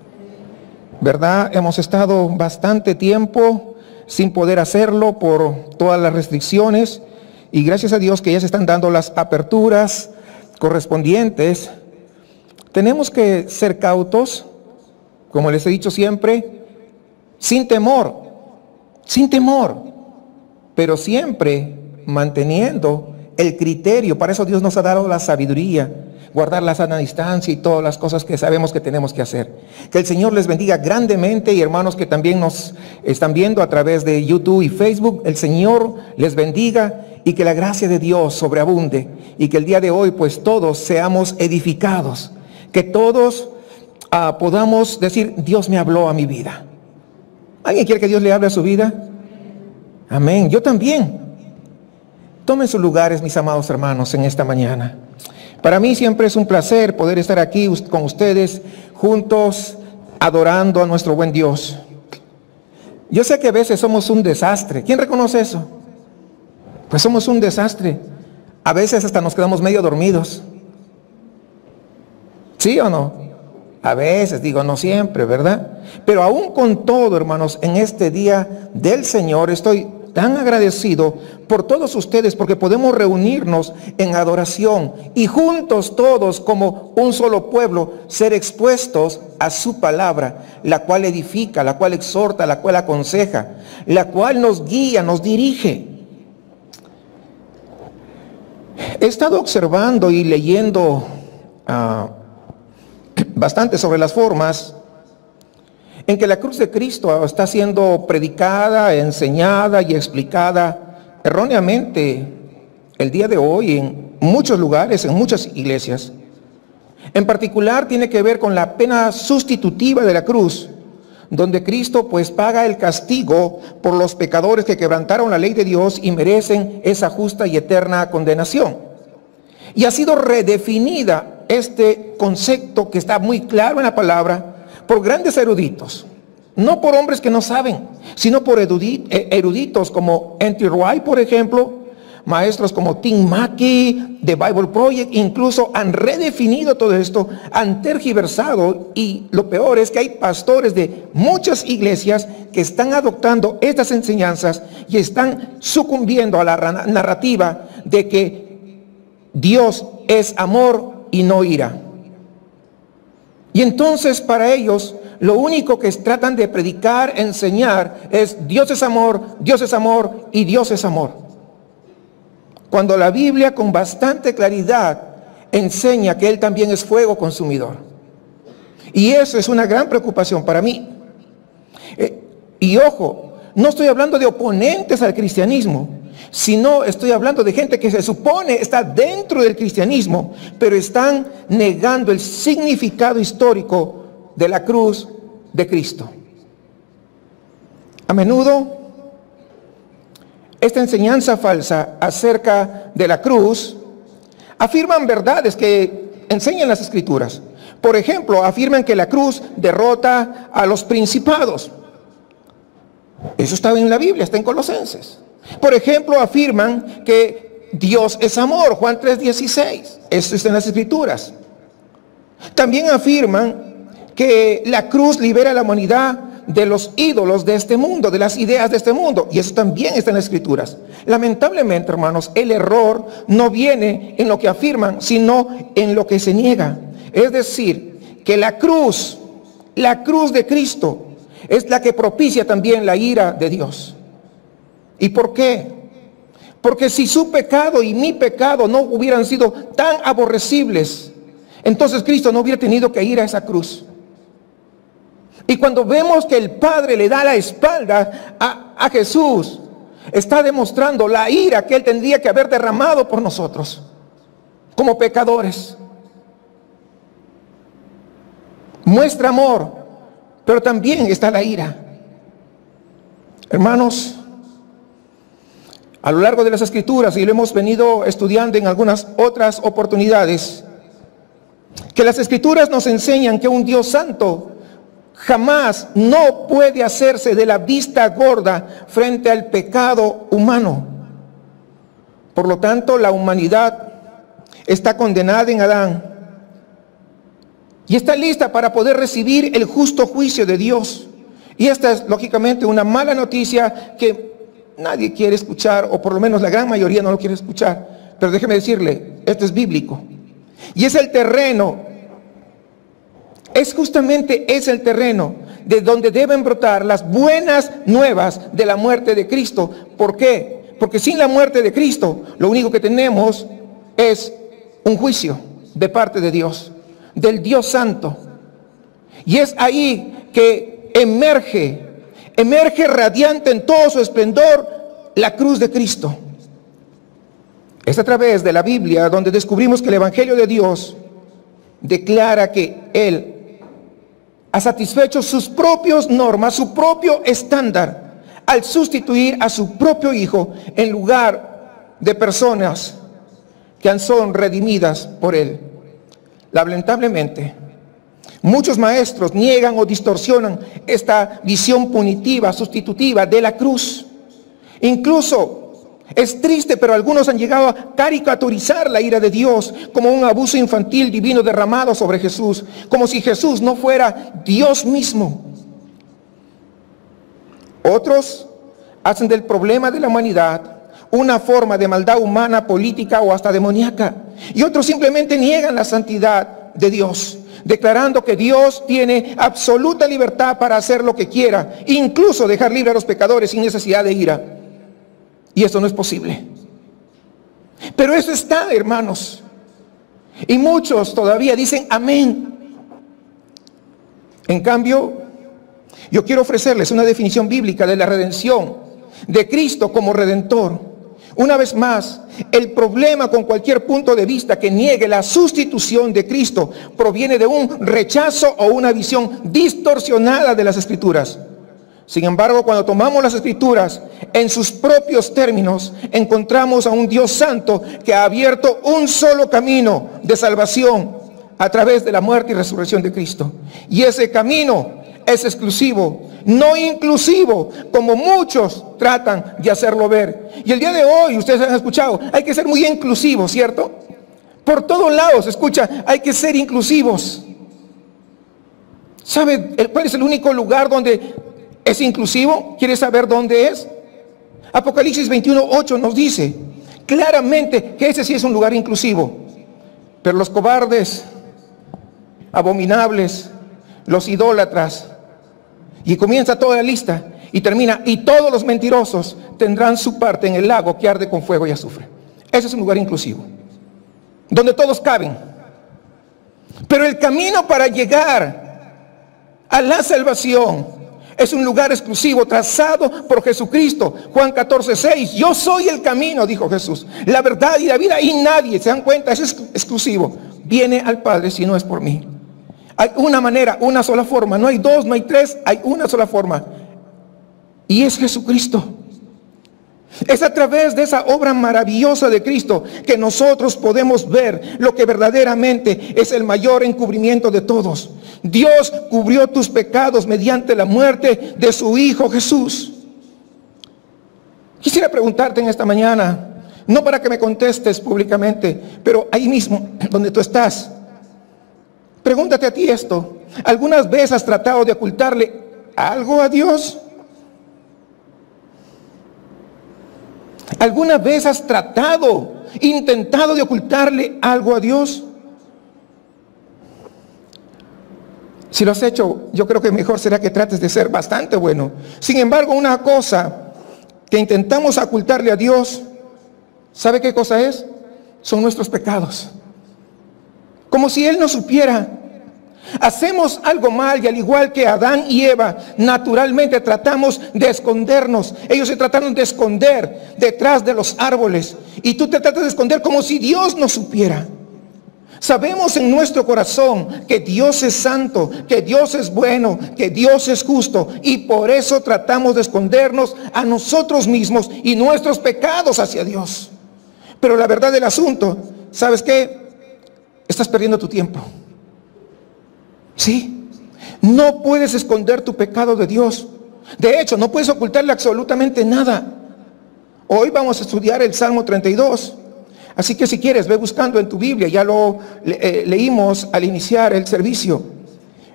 ¿Verdad? Hemos estado bastante tiempo sin poder hacerlo por todas las restricciones y gracias a Dios que ya se están dando las aperturas correspondientes. Tenemos que ser cautos, como les he dicho siempre, sin temor, pero siempre manteniendo el criterio. Para eso Dios nos ha dado la sabiduría, guardar la sana distancia y todas las cosas que sabemos que tenemos que hacer. Que el Señor les bendiga grandemente, y hermanos que también nos están viendo a través de YouTube y Facebook, el Señor les bendiga y que la gracia de Dios sobreabunde y que el día de hoy pues todos seamos edificados, que todos podamos decir, Dios me habló a mi vida. ¿Alguien quiere que Dios le hable a su vida? Amén. Yo también. Tomen sus lugares, mis amados hermanos, en esta mañana. Para mí siempre es un placer poder estar aquí con ustedes, juntos, adorando a nuestro buen Dios. Yo sé que a veces somos un desastre. ¿Quién reconoce eso? Pues somos un desastre. A veces hasta nos quedamos medio dormidos. ¿Sí o no? A veces, digo, no siempre, ¿verdad? Pero aún con todo, hermanos, en este día del Señor estoy tan agradecido por todos ustedes, porque podemos reunirnos en adoración y juntos todos como un solo pueblo ser expuestos a su palabra, la cual edifica, la cual exhorta, la cual aconseja, la cual nos guía, nos dirige. He estado observando y leyendo bastante sobre las formas en que la cruz de Cristo está siendo predicada, enseñada y explicada erróneamente el día de hoy en muchos lugares, en muchas iglesias. En particular tiene que ver con la pena sustitutiva de la cruz, donde Cristo pues paga el castigo por los pecadores que quebrantaron la ley de Dios y merecen esa justa y eterna condenación. Y ha sido redefinida este concepto que está muy claro en la palabra por grandes eruditos, no por hombres que no saben, sino por eruditos como N.T. Wright, por ejemplo, maestros como Tim Mackey, de Bible Project, incluso han redefinido todo esto, han tergiversado, y lo peor es que hay pastores de muchas iglesias que están adoptando estas enseñanzas y están sucumbiendo a la narrativa de que Dios es amor y no ira. Y entonces para ellos lo único que tratan de predicar, enseñar es Dios es amor y Dios es amor. Cuando la Biblia con bastante claridad enseña que Él también es fuego consumidor. Y eso es una gran preocupación para mí. Y ojo, no estoy hablando de oponentes al cristianismo, sino estoy hablando de gente que se supone está dentro del cristianismo, pero están negando el significado histórico de la cruz de Cristo. A menudo esta enseñanza falsa acerca de la cruz afirman verdades que enseñan las Escrituras. Por ejemplo, afirman que la cruz derrota a los principados. Eso está en la Biblia, está en Colosenses. Por ejemplo, afirman que Dios es amor, Juan 3:16. Eso está en las Escrituras. También afirman que la cruz libera a la humanidad de los ídolos de este mundo, de las ideas de este mundo, y eso también está en las Escrituras. Lamentablemente, hermanos, el error no viene en lo que afirman, sino en lo que se niega. Es decir, que la cruz de Cristo es la que propicia también la ira de Dios. ¿Y por qué? Porque si su pecado y mi pecado no hubieran sido tan aborrecibles, entonces Cristo no hubiera tenido que ir a esa cruz. Y cuando vemos que el Padre le da la espalda a Jesús, está demostrando la ira que Él tendría que haber derramado por nosotros, como pecadores. Muestra amor, pero también está la ira. Hermanos, a lo largo de las Escrituras, y lo hemos venido estudiando en algunas otras oportunidades, que las Escrituras nos enseñan que un Dios santo jamás no puede hacerse de la vista gorda frente al pecado humano. Por lo tanto, la humanidad está condenada en Adán y está lista para poder recibir el justo juicio de Dios. Y esta es lógicamente una mala noticia que nadie quiere escuchar, o por lo menos la gran mayoría no lo quiere escuchar. Pero déjeme decirle, esto es bíblico. Y es el terreno, es el terreno de donde deben brotar las buenas nuevas de la muerte de Cristo. ¿Por qué? Porque sin la muerte de Cristo, lo único que tenemos es un juicio de parte de Dios, del Dios Santo. Y es ahí que emerge radiante en todo su esplendor la cruz de Cristo. Es a través de la Biblia donde descubrimos que el Evangelio de Dios declara que Él ha satisfecho sus propias normas, su propio estándar, al sustituir a su propio Hijo en lugar de personas que son redimidas por Él. Lamentablemente, muchos maestros niegan o distorsionan esta visión punitiva, sustitutiva de la cruz. Incluso es triste, pero algunos han llegado a caricaturizar la ira de Dios como un abuso infantil divino derramado sobre Jesús, como si Jesús no fuera Dios mismo. Otros hacen del problema de la humanidad una forma de maldad humana, política o hasta demoníaca. Y otros simplemente niegan la santidad de Dios, declarando que Dios tiene absoluta libertad para hacer lo que quiera, incluso dejar libre a los pecadores sin necesidad de ira. Y eso no es posible. Pero eso está, hermanos. Y muchos todavía dicen amén. En cambio, yo quiero ofrecerles una definición bíblica de la redención, de Cristo como Redentor. Una vez más, el problema con cualquier punto de vista que niegue la sustitución de Cristo proviene de un rechazo o una visión distorsionada de las Escrituras. Sin embargo, cuando tomamos las Escrituras en sus propios términos, encontramos a un Dios santo que ha abierto un solo camino de salvación a través de la muerte y resurrección de Cristo. Y ese camino es exclusivo, no inclusivo, como muchos tratan de hacerlo ver. Y el día de hoy, ustedes han escuchado, hay que ser muy inclusivos, ¿cierto? Por todos lados se escucha, hay que ser inclusivos. ¿Sabe cuál es el único lugar donde es inclusivo? ¿Quieres saber dónde es? Apocalipsis 21:8 nos dice claramente que ese sí es un lugar inclusivo. Pero los cobardes, abominables, los idólatras, y comienza toda la lista y termina, y todos los mentirosos tendrán su parte en el lago que arde con fuego y azufre. Ese es un lugar inclusivo, donde todos caben. Pero el camino para llegar a la salvación es un lugar exclusivo trazado por Jesucristo. Juan 14:6, yo soy el camino, dijo Jesús, la verdad y la vida, y nadie, ¿se dan cuenta? Eso es exclusivo, viene al Padre si no es por mí. Hay una manera, una sola forma, no hay dos, no hay tres, hay una sola forma, y es Jesucristo. Es a través de esa obra maravillosa de Cristo que nosotros podemos ver lo que verdaderamente es el mayor encubrimiento de todos. Dios cubrió tus pecados mediante la muerte de su Hijo Jesús. Quisiera preguntarte en esta mañana, no para que me contestes públicamente, pero ahí mismo donde tú estás, pregúntate a ti esto: ¿algunas veces has tratado de ocultarle algo a Dios? ¿Alguna vez has intentado de ocultarle algo a Dios? Si lo has hecho, yo creo que mejor será que trates de ser bastante bueno. Sin embargo, una cosa que intentamos ocultarle a Dios, ¿sabe qué cosa es? Son nuestros pecados. Como si Él no supiera. Hacemos algo mal y al igual que Adán y Eva, naturalmente tratamos de escondernos. Ellos se trataron de esconder detrás de los árboles. Y tú te tratas de esconder como si Dios no supiera. Sabemos en nuestro corazón que Dios es santo, que Dios es bueno, que Dios es justo. Y por eso tratamos de escondernos a nosotros mismos y nuestros pecados hacia Dios. Pero la verdad del asunto, ¿sabes qué? Estás perdiendo tu tiempo. Sí, no puedes esconder tu pecado de Dios. De hecho, no puedes ocultarle absolutamente nada. Hoy vamos a estudiar el Salmo 32. Así que si quieres, ve buscando en tu Biblia. Ya lo leímos al iniciar el servicio.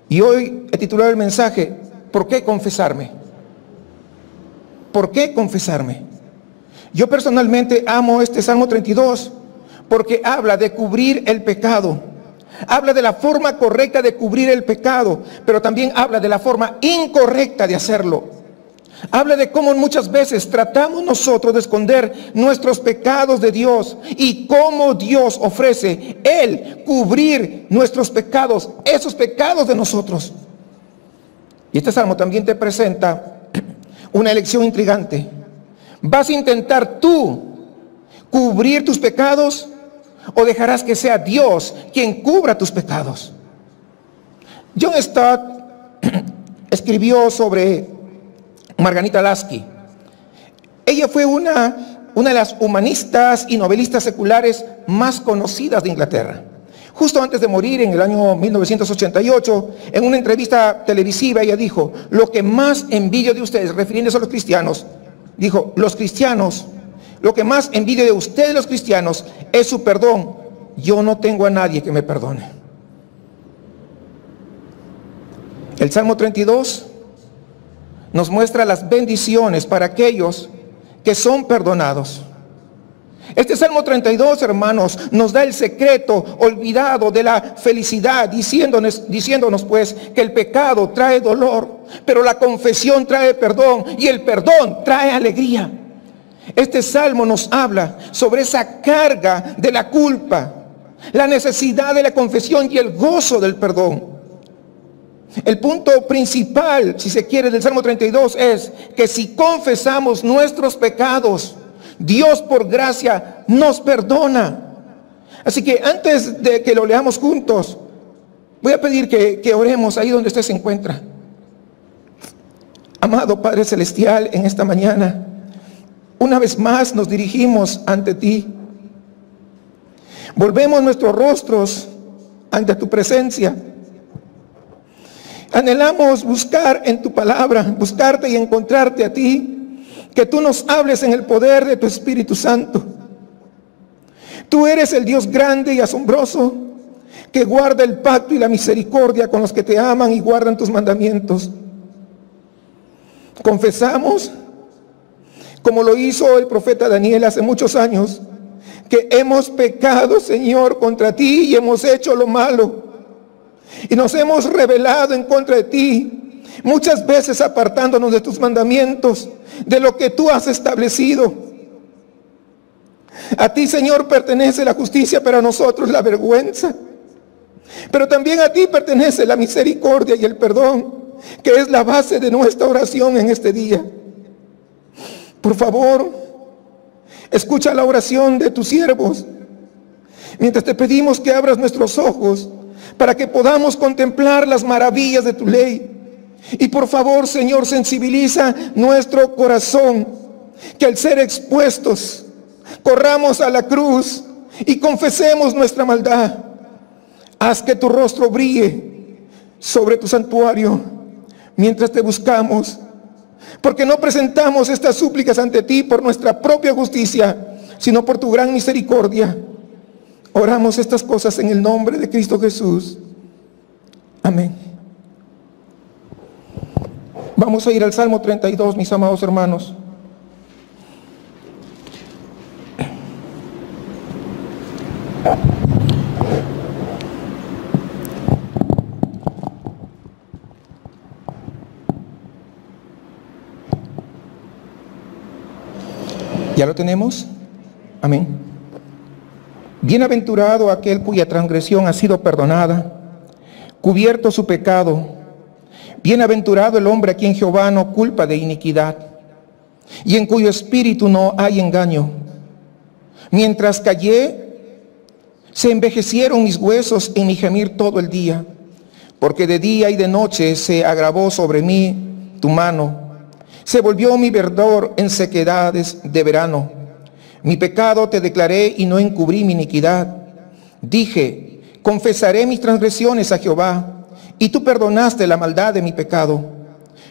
Y hoy he titulado el mensaje, ¿por qué confesarme? ¿Por qué confesarme? Yo personalmente amo este Salmo 32 porque habla de cubrir el pecado. Habla de la forma correcta de cubrir el pecado, pero también habla de la forma incorrecta de hacerlo. Habla de cómo muchas veces tratamos nosotros de esconder nuestros pecados de Dios y cómo Dios ofrece Él cubrir nuestros pecados, esos pecados de nosotros. Y este salmo también te presenta una elección intrigante. ¿Vas a intentar tú cubrir tus pecados o dejarás que sea Dios quien cubra tus pecados? John Stott escribió sobre Margarita Lasky. Ella fue una de las humanistas y novelistas seculares más conocidas de Inglaterra. Justo antes de morir en el año 1988, en una entrevista televisiva, ella dijo: lo que más envidio de ustedes, refiriéndose a los cristianos, dijo: los cristianos, lo que más envidio de ustedes los cristianos es su perdón. Yo no tengo a nadie que me perdone. El Salmo 32 nos muestra las bendiciones para aquellos que son perdonados. Este Salmo 32, hermanos, nos da el secreto olvidado de la felicidad, diciéndonos pues que el pecado trae dolor, pero la confesión trae perdón y el perdón trae alegría. Este salmo nos habla sobre esa carga de la culpa, la necesidad de la confesión y el gozo del perdón. El punto principal, si se quiere, del Salmo 32 es que si confesamos nuestros pecados, Dios por gracia nos perdona. Así que antes de que lo leamos juntos, voy a pedir que oremos ahí donde usted se encuentra. Amado Padre Celestial, en esta mañana, una vez más nos dirigimos ante ti. Volvemos nuestros rostros ante tu presencia. Anhelamos buscar en tu palabra, buscarte y encontrarte a ti, que tú nos hables en el poder de tu Espíritu Santo. Tú eres el Dios grande y asombroso, que guarda el pacto y la misericordia con los que te aman y guardan tus mandamientos. Confesamos, como lo hizo el profeta Daniel hace muchos años, que hemos pecado, Señor, contra ti y hemos hecho lo malo. Y nos hemos rebelado en contra de ti, muchas veces apartándonos de tus mandamientos, de lo que tú has establecido. A ti, Señor, pertenece la justicia, pero a nosotros la vergüenza. Pero también a ti pertenece la misericordia y el perdón, que es la base de nuestra oración en este día. Por favor, escucha la oración de tus siervos, mientras te pedimos que abras nuestros ojos para que podamos contemplar las maravillas de tu ley. Y por favor, Señor, sensibiliza nuestro corazón, que al ser expuestos, corramos a la cruz y confesemos nuestra maldad. Haz que tu rostro brille sobre tu santuario mientras te buscamos, porque no presentamos estas súplicas ante ti por nuestra propia justicia, sino por tu gran misericordia. Oramos estas cosas en el nombre de Cristo Jesús. Amén. Vamos a ir al Salmo 32, mis amados hermanos. ¿Ya lo tenemos? Amén. Bienaventurado aquel cuya transgresión ha sido perdonada, cubierto su pecado. Bienaventurado el hombre a quien Jehová no culpa de iniquidad, y en cuyo espíritu no hay engaño. Mientras callé, se envejecieron mis huesos en mi gemir todo el día, porque de día y de noche se agravó sobre mí tu mano. Se volvió mi verdor en sequedades de verano. Mi pecado te declaré y no encubrí mi iniquidad. Dije, confesaré mis transgresiones a Jehová, y tú perdonaste la maldad de mi pecado.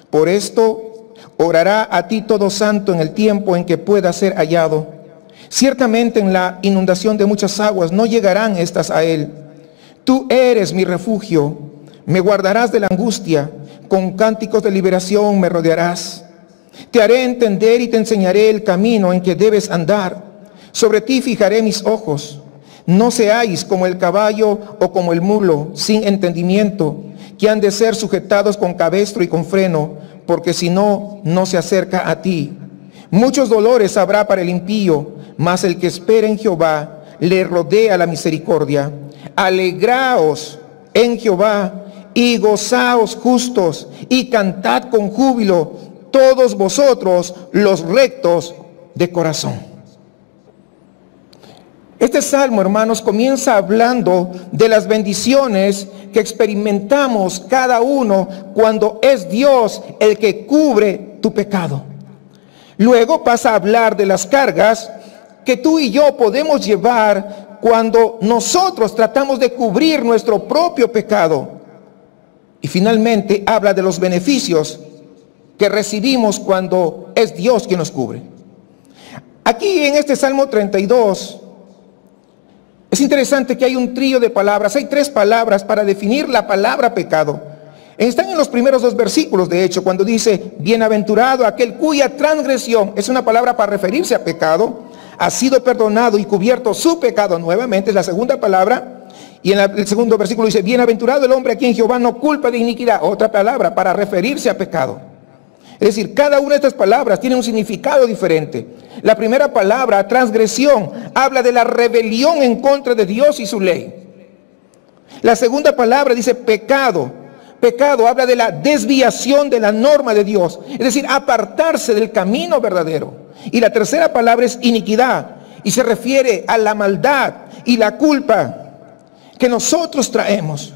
Por esto orará a ti todo santo en el tiempo en que pueda ser hallado. Ciertamente en la inundación de muchas aguas no llegarán estas a él. Tú eres mi refugio, me guardarás de la angustia, con cánticos de liberación me rodearás. Te haré entender y te enseñaré el camino en que debes andar. Sobre ti fijaré mis ojos. No seáis como el caballo o como el mulo, sin entendimiento, que han de ser sujetados con cabestro y con freno, porque si no, no se acerca a ti. Muchos dolores habrá para el impío, mas el que espera en Jehová le rodea la misericordia. Alegraos en Jehová y gozaos justos y cantad con júbilo todos vosotros los rectos de corazón. Este salmo, hermanos, comienza hablando de las bendiciones que experimentamos cada uno cuando es Dios el que cubre tu pecado. Luego pasa a hablar de las cargas que tú y yo podemos llevar cuando nosotros tratamos de cubrir nuestro propio pecado. Y finalmente habla de los beneficios que recibimos cuando es Dios quien nos cubre. Aquí en este Salmo 32 es interesante que hay un trío de palabras. Hay 3 palabras para definir la palabra pecado. Están en los primeros 2 versículos, de hecho, cuando dice, bienaventurado aquel cuya transgresión, es una palabra para referirse a pecado, ha sido perdonado y cubierto su pecado. Nuevamente es la segunda palabra. Y en el segundo versículo dice, bienaventurado el hombre a quien Jehová no culpa de iniquidad. Otra palabra para referirse a pecado. Es decir, cada una de estas palabras tiene un significado diferente. La primera palabra, transgresión, habla de la rebelión en contra de Dios y su ley. La segunda palabra dice pecado. Pecado habla de la desviación de la norma de Dios, es decir, apartarse del camino verdadero. Y la tercera palabra es iniquidad, y se refiere a la maldad y la culpa que nosotros traemos.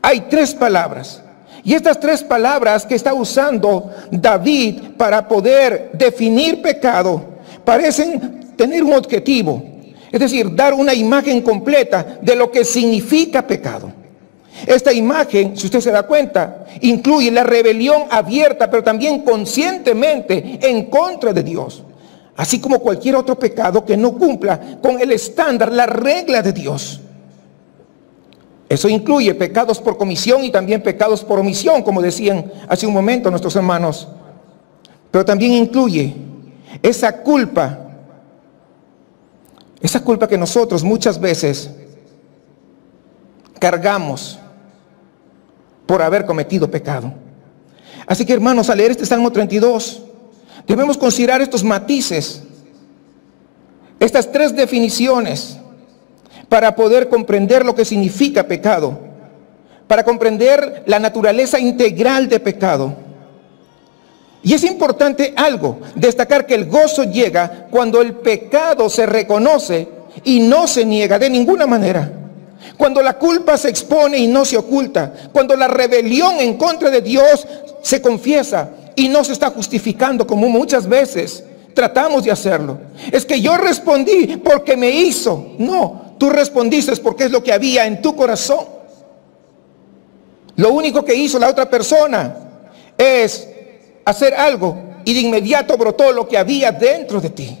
Hay tres palabras, y estas tres palabras que está usando David para poder definir pecado parecen tener un objetivo, es decir, dar una imagen completa de lo que significa pecado. Esta imagen, si usted se da cuenta, incluye la rebelión abierta, pero también conscientemente en contra de Dios, así como cualquier otro pecado que no cumpla con el estándar, la regla de Dios. Eso incluye pecados por comisión y también pecados por omisión, como decían hace un momento nuestros hermanos. Pero también incluye esa culpa que nosotros muchas veces cargamos por haber cometido pecado. Así que, hermanos, al leer este Salmo 32, debemos considerar estos matices, estas tres definiciones, para poder comprender lo que significa pecado, para comprender la naturaleza integral de pecado. Y es importante algo, destacar que el gozo llega cuando el pecado se reconoce y no se niega de ninguna manera. Cuando la culpa se expone y no se oculta. Cuando la rebelión en contra de Dios se confiesa y no se está justificando como muchas veces tratamos de hacerlo. Es que yo respondí porque me hizo. No, tú respondiste porque es lo que había en tu corazón. Lo único que hizo la otra persona es hacer algo y de inmediato brotó lo que había dentro de ti.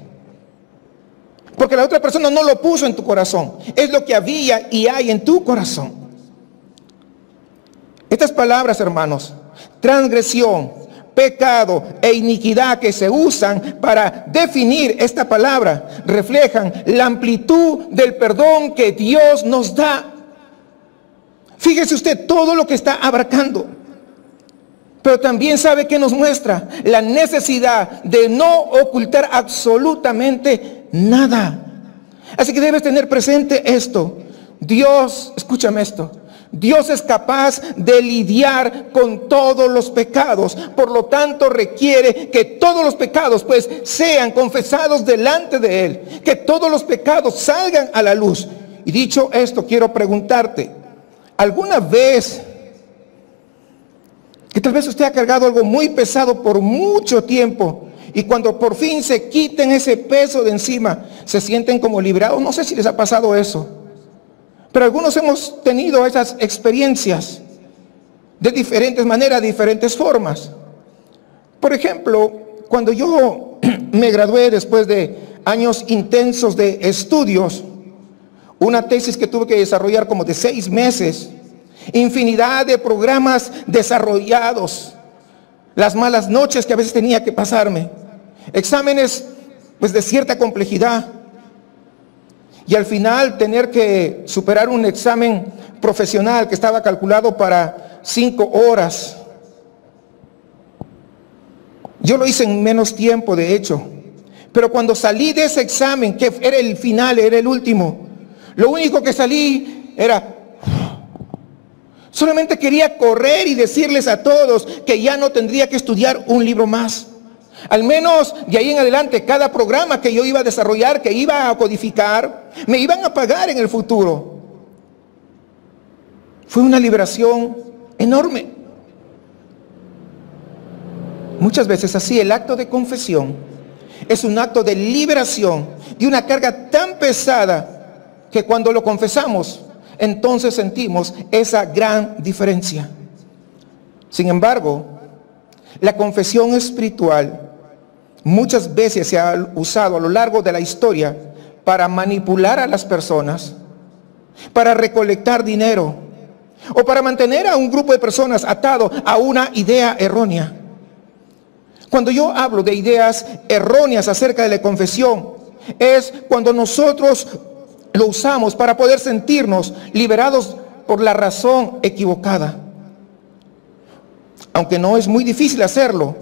Porque la otra persona no lo puso en tu corazón. Es lo que había y hay en tu corazón. Estas palabras, hermanos, transgresión, pecado e iniquidad que se usan para definir esta palabra, reflejan la amplitud del perdón que Dios nos da. Fíjese usted todo lo que está abarcando. Pero también sabe que nos muestra la necesidad de no ocultar absolutamente nada. Así que debes tener presente esto. Dios, escúchame esto, Dios es capaz de lidiar con todos los pecados. Por lo tanto, requiere que todos los pecados pues sean confesados delante de Él, que todos los pecados salgan a la luz. Y dicho esto, quiero preguntarte, ¿alguna vez que tal vez usted ha cargado algo muy pesado por mucho tiempo y cuando por fin se quiten ese peso de encima, se sienten como liberados? No sé si les ha pasado eso, pero algunos hemos tenido esas experiencias de diferentes maneras, diferentes formas. Por ejemplo, cuando yo me gradué después de años intensos de estudios, una tesis que tuve que desarrollar como de 6 meses, infinidad de programas desarrollados, las malas noches que a veces tenía que pasarme, exámenes pues de cierta complejidad, y al final tener que superar un examen profesional que estaba calculado para 5 horas. Yo lo hice en menos tiempo, de hecho, pero cuando salí de ese examen, que era el final, era el último, lo único que salí era, solamente quería correr y decirles a todos que ya no tendría que estudiar un libro más. Al menos de ahí en adelante, cada programa que yo iba a desarrollar, que iba a codificar, me iban a pagar en el futuro. Fue una liberación enorme. Muchas veces así, el acto de confesión es un acto de liberación de una carga tan pesada que cuando lo confesamos, entonces sentimos esa gran diferencia. Sin embargo, la confesión espiritual muchas veces se ha usado a lo largo de la historia para manipular a las personas, para recolectar dinero o para mantener a un grupo de personas atado a una idea errónea. Cuando yo hablo de ideas erróneas acerca de la confesión, es cuando nosotros lo usamos para poder sentirnos liberados por la razón equivocada. aunque no es muy difícil hacerlo,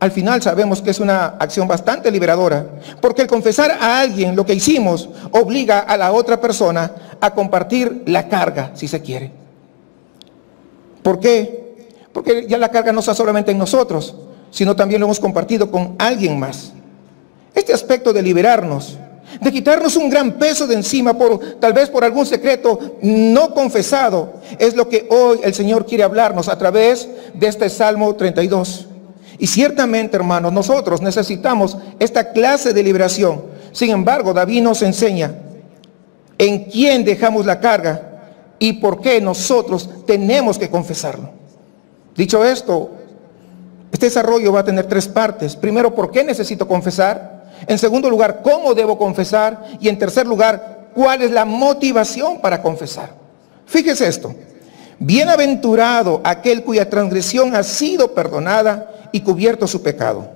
al final sabemos que es una acción bastante liberadora, porque el confesar a alguien lo que hicimos obliga a la otra persona a compartir la carga, si se quiere. ¿Por qué? Porque ya la carga no está solamente en nosotros, sino también lo hemos compartido con alguien más. Este aspecto de liberarnos, de quitarnos un gran peso de encima, tal vez por algún secreto no confesado, es lo que hoy el Señor quiere hablarnos a través de este Salmo 32. Y ciertamente, hermanos, nosotros necesitamos esta clase de liberación. Sin embargo, David nos enseña en quién dejamos la carga y por qué nosotros tenemos que confesarlo. Dicho esto, este desarrollo va a tener 3 partes. Primero, ¿por qué necesito confesar? En segundo lugar, ¿cómo debo confesar? Y en tercer lugar, ¿cuál es la motivación para confesar? Fíjese esto. Bienaventurado aquel cuya transgresión ha sido perdonada y cubierto su pecado.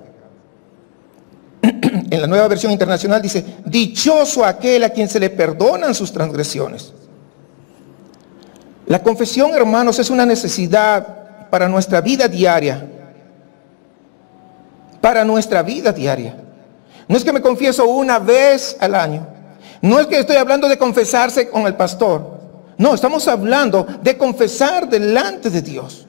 En la Nueva Versión Internacional dice, dichoso aquel a quien se le perdonan sus transgresiones. La confesión, hermanos, es una necesidad para nuestra vida diaria. Para nuestra vida diaria. No es que me confieso una vez al año. No es que estoy hablando de confesarse con el pastor. No, estamos hablando de confesar delante de Dios.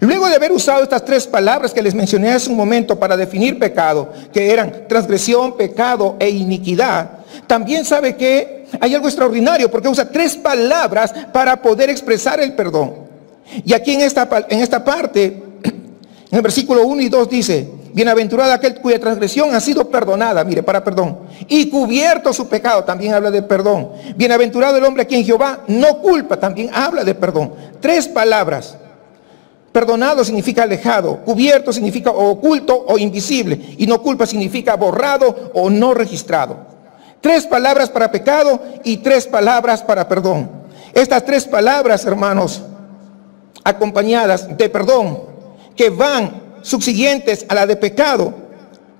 Luego de haber usado estas 3 palabras que les mencioné hace un momento para definir pecado, que eran transgresión, pecado e iniquidad, también sabe que hay algo extraordinario porque usa 3 palabras para poder expresar el perdón. Y aquí en esta parte, en el versículo 1 y 2 dice, bienaventurado aquel cuya transgresión ha sido perdonada, mire, para perdón, y cubierto su pecado, también habla de perdón. Bienaventurado el hombre a quien Jehová no culpa, también habla de perdón. 3 palabras. Perdonado significa alejado, cubierto significa oculto o invisible, y no culpa significa borrado o no registrado. 3 palabras para pecado y 3 palabras para perdón. Estas 3 palabras, hermanos, acompañadas de perdón, que van subsiguientes a la de pecado,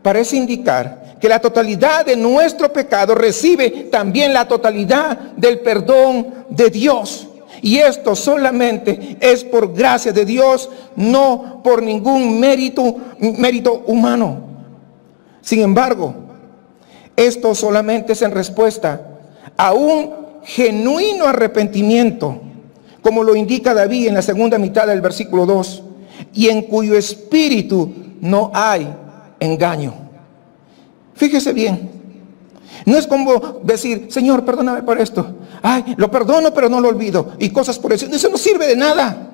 parece indicar que la totalidad de nuestro pecado recibe también la totalidad del perdón de Dios. Y esto solamente es por gracia de Dios, no por ningún mérito humano. Sin embargo, esto solamente es en respuesta a un genuino arrepentimiento, como lo indica David en la segunda mitad del versículo 2, y en cuyo espíritu no hay engaño. Fíjese bien. No es como decir, Señor, perdóname por esto. Ay, lo perdono, pero no lo olvido. Y cosas por eso. Eso no sirve de nada.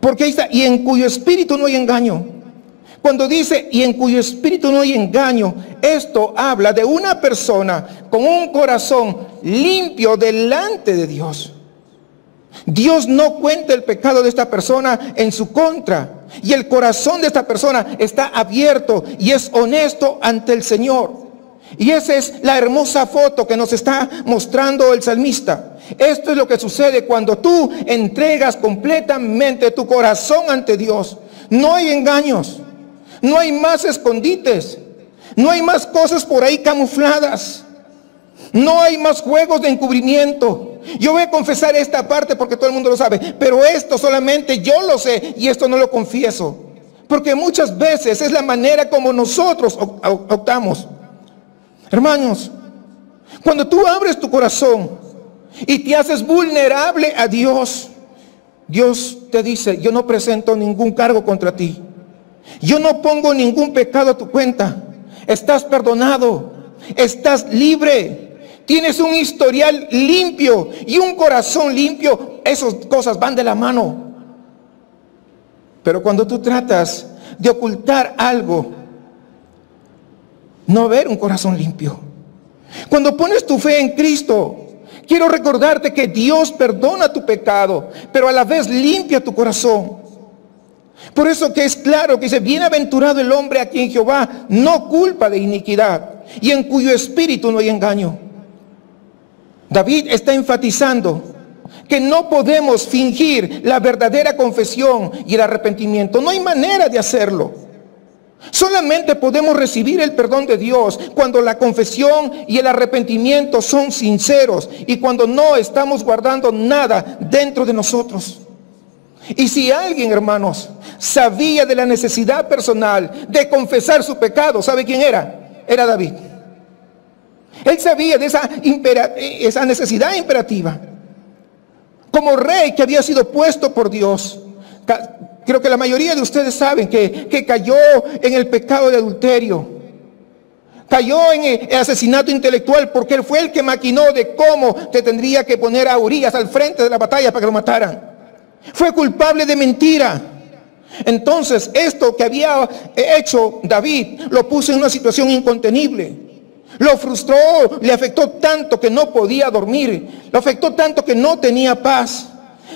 Porque ahí está, y en cuyo espíritu no hay engaño. Cuando dice, y en cuyo espíritu no hay engaño, esto habla de una persona con un corazón limpio delante de Dios. Dios no cuenta el pecado de esta persona en su contra. Y el corazón de esta persona está abierto y es honesto ante el Señor. Y esa es la hermosa foto que nos está mostrando el salmista. Esto es lo que sucede cuando tú entregas completamente tu corazón ante Dios. No hay engaños, no hay más escondites, no hay más cosas por ahí camufladas, no hay más juegos de encubrimiento. Yo voy a confesar esta parte porque todo el mundo lo sabe, pero esto solamente yo lo sé y esto no lo confieso. Porque muchas veces es la manera como nosotros optamos. Hermanos, cuando tú abres tu corazón y te haces vulnerable a Dios, Dios te dice, yo no presento ningún cargo contra ti. Yo no pongo ningún pecado a tu cuenta. Estás perdonado, estás libre, tienes un historial limpio y un corazón limpio. Esas cosas van de la mano. Pero cuando tú tratas de ocultar algo, no ver un corazón limpio. Cuando pones tu fe en Cristo, quiero recordarte que Dios perdona tu pecado, pero a la vez limpia tu corazón. Por eso que es claro que dice, bienaventurado el hombre a quien Jehová no culpa de iniquidad y en cuyo espíritu no hay engaño. David está enfatizando que no podemos fingir la verdadera confesión y el arrepentimiento. No hay manera de hacerlo. Solamente podemos recibir el perdón de Dios cuando la confesión y el arrepentimiento son sinceros y cuando no estamos guardando nada dentro de nosotros. Y si alguien, hermanos, sabía de la necesidad personal de confesar su pecado, ¿sabe quién era? Era David. Él sabía de esa necesidad imperativa. Como rey que había sido puesto por Dios. Creo que la mayoría de ustedes saben que cayó en el pecado de adulterio. Cayó en el asesinato intelectual porque él fue el que maquinó de cómo te tendría que poner a Urías al frente de la batalla para que lo mataran. Fue culpable de mentira. Entonces, esto que había hecho David lo puso en una situación incontenible. Lo frustró, le afectó tanto que no podía dormir. Lo afectó tanto que no tenía paz.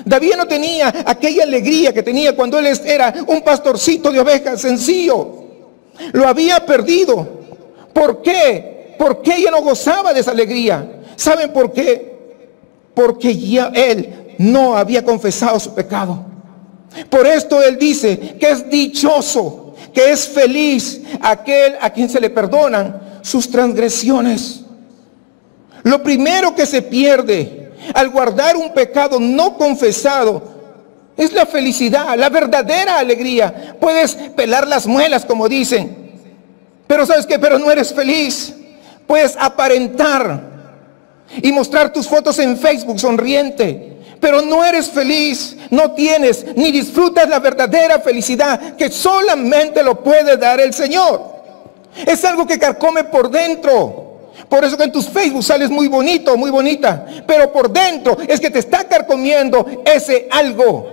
David no tenía aquella alegría que tenía cuando él era un pastorcito de ovejas sencillo. Lo había perdido. ¿Por qué? ¿Por qué ella no gozaba de esa alegría? ¿Saben por qué? Porque ya él no había confesado su pecado. Por esto él dice que es dichoso, que es feliz aquel a quien se le perdonan sus transgresiones. Lo primero que se pierde al guardar un pecado no confesado es la felicidad, la verdadera alegría. Puedes pelar las muelas, como dicen, pero ¿sabes qué? Pero no eres feliz. Puedes aparentar y mostrar tus fotos en Facebook sonriente, pero no eres feliz, no tienes ni disfrutas la verdadera felicidad que solamente lo puede dar el Señor. Es algo que carcome por dentro. Por eso que en tus Facebook sales muy bonito, muy bonita, pero por dentro es que te está carcomiendo ese algo.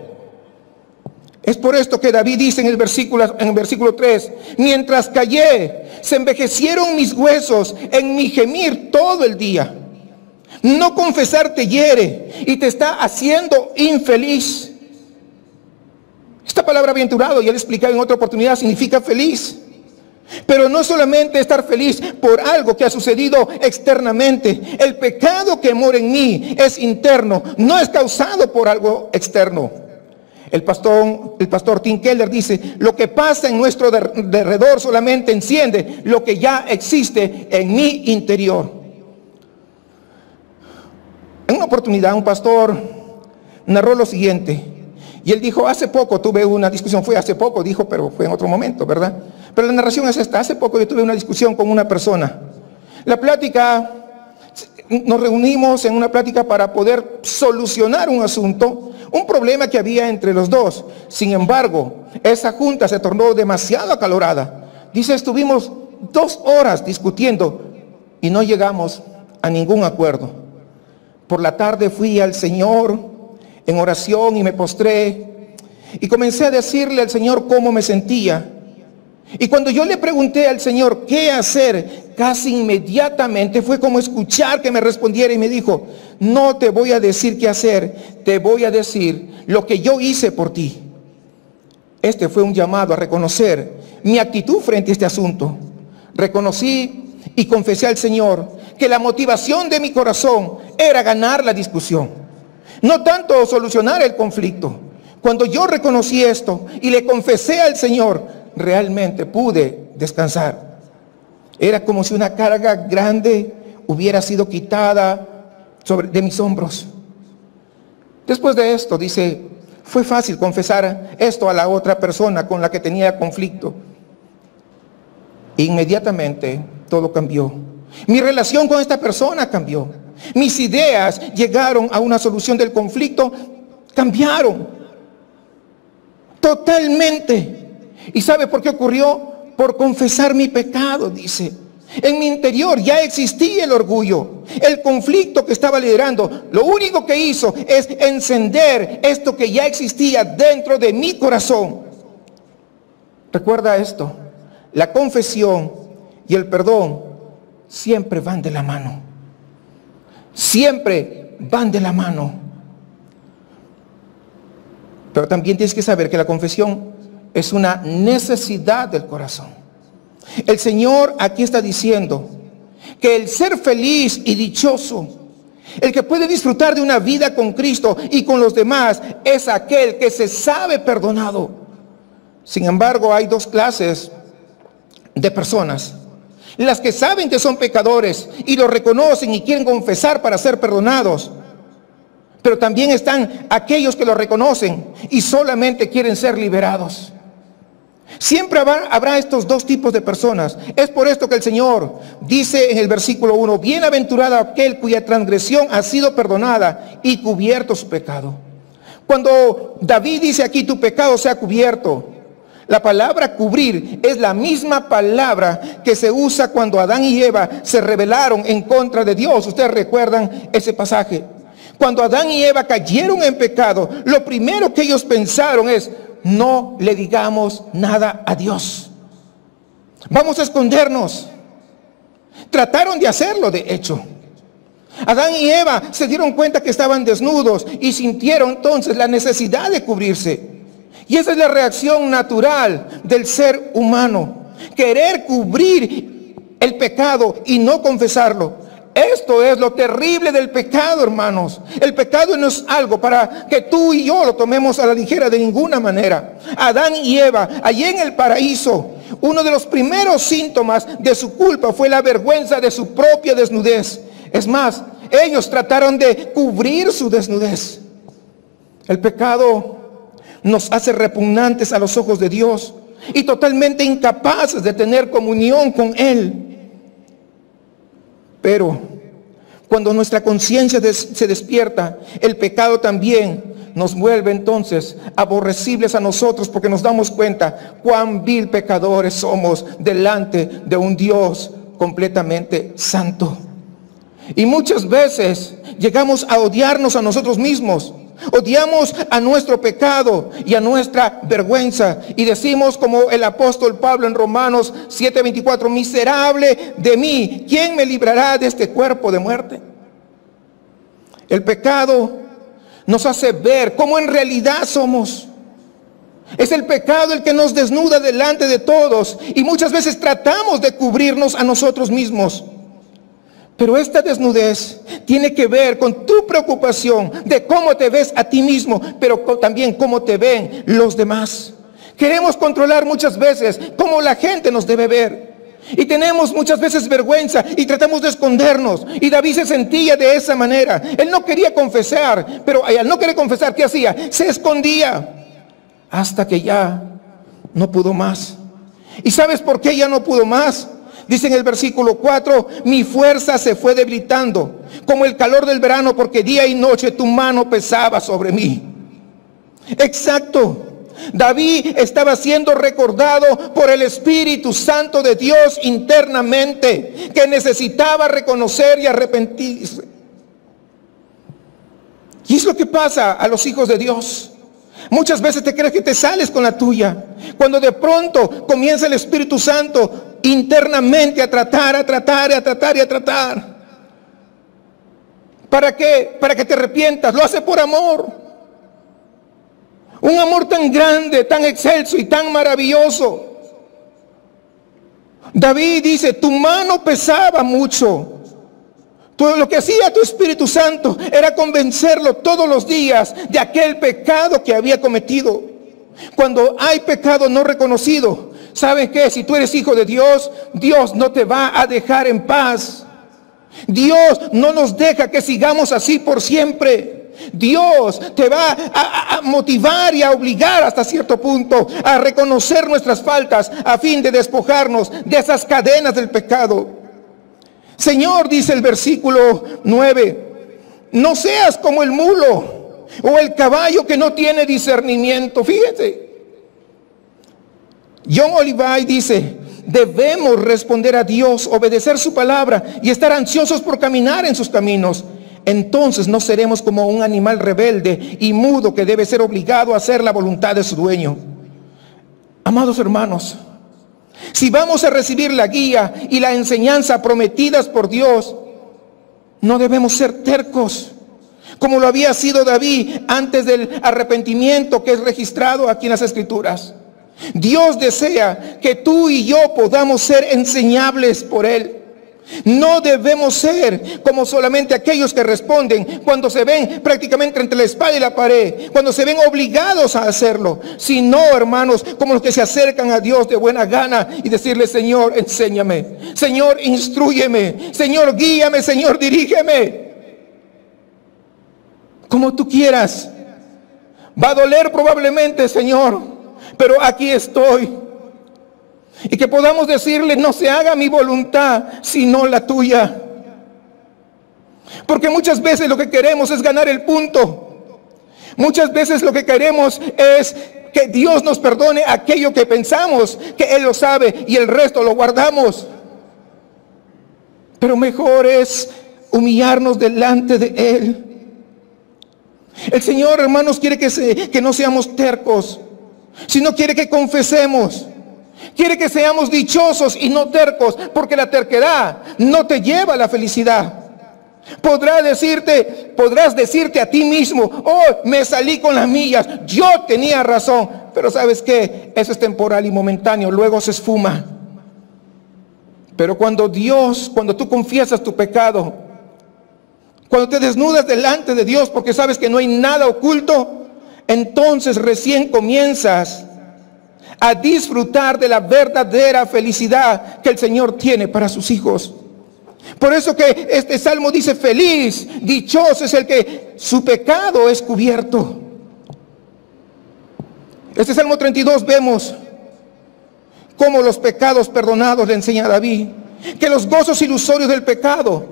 Es por esto que David dice en el versículo 3, mientras callé, se envejecieron mis huesos en mi gemir todo el día. No confesar te hiere y te está haciendo infeliz. Esta palabra aventurado, ya le expliqué en otra oportunidad, significa feliz. Pero no solamente estar feliz por algo que ha sucedido externamente. El pecado que mora en mí es interno, no es causado por algo externo. El pastor Tim Keller dice, lo que pasa en nuestro derredor solamente enciende lo que ya existe en mi interior. En una oportunidad un pastor narró lo siguiente, y él dijo, hace poco tuve una discusión, fue hace poco, dijo, pero fue en otro momento, ¿verdad? Pero la narración es esta, hace poco yo tuve una discusión con una persona. La plática, nos reunimos en una plática para poder solucionar un asunto, un problema que había entre los dos. Sin embargo, esa junta se tornó demasiado acalorada. Dice, estuvimos 2 horas discutiendo y no llegamos a ningún acuerdo. Por la tarde fui al Señor en oración y me postré y comencé a decirle al Señor cómo me sentía. Y cuando yo le pregunté al Señor qué hacer, casi inmediatamente fue como escuchar que me respondiera y me dijo, no te voy a decir qué hacer, te voy a decir lo que yo hice por ti. Este fue un llamado a reconocer mi actitud frente a este asunto. Reconocí y confesé al Señor que la motivación de mi corazón era ganar la discusión, no tanto solucionar el conflicto. Cuando yo reconocí esto y le confesé al Señor, realmente pude descansar. Era como si una carga grande hubiera sido quitada de mis hombros. Después de esto, dice, fue fácil confesar esto a la otra persona con la que tenía conflicto. Inmediatamente todo cambió. Mi relación con esta persona cambió. Mis ideas llegaron a una solución del conflicto, cambiaron totalmente. ¿Y sabe por qué ocurrió? Por confesar mi pecado, dice. En mi interior ya existía el orgullo. El conflicto que estaba liderando, lo único que hizo es encender esto que ya existía dentro de mi corazón. Recuerda esto, la confesión y el perdón siempre van de la mano. Siempre van de la mano. Pero también tienes que saber que la confesión es una necesidad del corazón. El Señor aquí está diciendo que el ser feliz y dichoso, el que puede disfrutar de una vida con Cristo y con los demás, es aquel que se sabe perdonado. Sin embargo, hay 2 clases de personas. Las que saben que son pecadores y lo reconocen y quieren confesar para ser perdonados, Pero también están aquellos que lo reconocen y solamente quieren ser liberados. Siempre habrá estos dos tipos de personas. Es por esto que el Señor dice en el versículo 1, bienaventurado aquel cuya transgresión ha sido perdonada y cubierto su pecado. Cuando David dice aquí, tu pecado sea cubierto, la palabra cubrir es la misma palabra que se usa cuando Adán y Eva se rebelaron en contra de Dios. Ustedes recuerdan ese pasaje. Cuando Adán y Eva cayeron en pecado, lo primero que ellos pensaron es, no le digamos nada a Dios. Vamos a escondernos. Trataron de hacerlo, de hecho. Adán y Eva se dieron cuenta que estaban desnudos y sintieron entonces la necesidad de cubrirse. Y esa es la reacción natural del ser humano. Querer cubrir el pecado y no confesarlo. Esto es lo terrible del pecado, hermanos. El pecado no es algo para que tú y yo lo tomemos a la ligera de ninguna manera. Adán y Eva, allí en el paraíso, uno de los primeros síntomas de su culpa fue la vergüenza de su propia desnudez. Es más, ellos trataron de cubrir su desnudez. El pecado nos hace repugnantes a los ojos de Dios y totalmente incapaces de tener comunión con Él. Pero cuando nuestra conciencia se despierta, el pecado también nos vuelve entonces aborrecibles a nosotros, porque nos damos cuenta cuán vil pecadores somos delante de un Dios completamente santo. Y muchas veces llegamos a odiarnos a nosotros mismos. Odiamos a nuestro pecado y a nuestra vergüenza y decimos como el apóstol Pablo en Romanos 7:24, miserable de mí, ¿quién me librará de este cuerpo de muerte? El pecado nos hace ver cómo en realidad somos. Es el pecado el que nos desnuda delante de todos y muchas veces tratamos de cubrirnos a nosotros mismos. Pero esta desnudez tiene que ver con tu preocupación de cómo te ves a ti mismo, pero también cómo te ven los demás. Queremos controlar muchas veces cómo la gente nos debe ver. Y tenemos muchas veces vergüenza y tratamos de escondernos. Y David se sentía de esa manera. Él no quería confesar, pero al no querer confesar, ¿qué hacía? Se escondía hasta que ya no pudo más. ¿Y sabes por qué ya no pudo más? Dice en el versículo 4, mi fuerza se fue debilitando como el calor del verano, porque día y noche tu mano pesaba sobre mí. Exacto. David estaba siendo recordado por el Espíritu Santo de Dios internamente, que necesitaba reconocer y arrepentirse. Y es lo que pasa a los hijos de Dios. Muchas veces te crees que te sales con la tuya, cuando de pronto comienza el Espíritu Santo internamente a tratar. ¿Para qué? Para que te arrepientas. Lo hace por amor. Un amor tan grande, tan excelso y tan maravilloso. David dice, tu mano pesaba mucho. Todo lo que hacía tu Espíritu Santo era convencerlo todos los días de aquel pecado que había cometido. Cuando hay pecado no reconocido, ¿saben qué? Si tú eres hijo de Dios, Dios no te va a dejar en paz. Dios no nos deja que sigamos así por siempre. Dios te va a motivar y a obligar hasta cierto punto a reconocer nuestras faltas a fin de despojarnos de esas cadenas del pecado. Señor, dice el versículo 9, no seas como el mulo o el caballo que no tiene discernimiento. Fíjense, John Olivay dice, debemos responder a Dios, obedecer su palabra y estar ansiosos por caminar en sus caminos. Entonces no seremos como un animal rebelde y mudo que debe ser obligado a hacer la voluntad de su dueño. Amados hermanos, si vamos a recibir la guía y la enseñanza prometidas por Dios, no debemos ser tercos, como lo había sido David antes del arrepentimiento que es registrado aquí en las Escrituras. Dios desea que tú y yo podamos ser enseñables por Él. No debemos ser como solamente aquellos que responden cuando se ven prácticamente entre la espada y la pared, cuando se ven obligados a hacerlo, sino, hermanos, como los que se acercan a Dios de buena gana y decirle, Señor, enséñame, Señor, instrúyeme, Señor, guíame, Señor, dirígeme. como tú quieras. Va a doler probablemente, Señor, pero aquí estoy. Y que podamos decirle, no se haga mi voluntad, sino la tuya. Porque muchas veces lo que queremos es ganar el punto. Muchas veces lo que queremos es que Dios nos perdone aquello que pensamos que Él lo sabe y el resto lo guardamos. Pero mejor es humillarnos delante de Él. El Señor, hermanos, quiere que no seamos tercos, sino quiere que confesemos. Quiere que seamos dichosos y no tercos, porque la terquedad no te lleva a la felicidad. Podrás decirte a ti mismo, oh, me salí con las millas, yo tenía razón. Pero ¿sabes qué? Eso es temporal y momentáneo, luego se esfuma. Pero cuando tú confiesas tu pecado, cuando te desnudas delante de Dios porque sabes que no hay nada oculto, entonces recién comienzas a disfrutar de la verdadera felicidad que el Señor tiene para sus hijos. Por eso que este salmo dice, feliz, dichoso es el que su pecado es cubierto. Este Salmo 32 vemos cómo los pecados perdonados, le enseña a David, que los gozos ilusorios del pecado,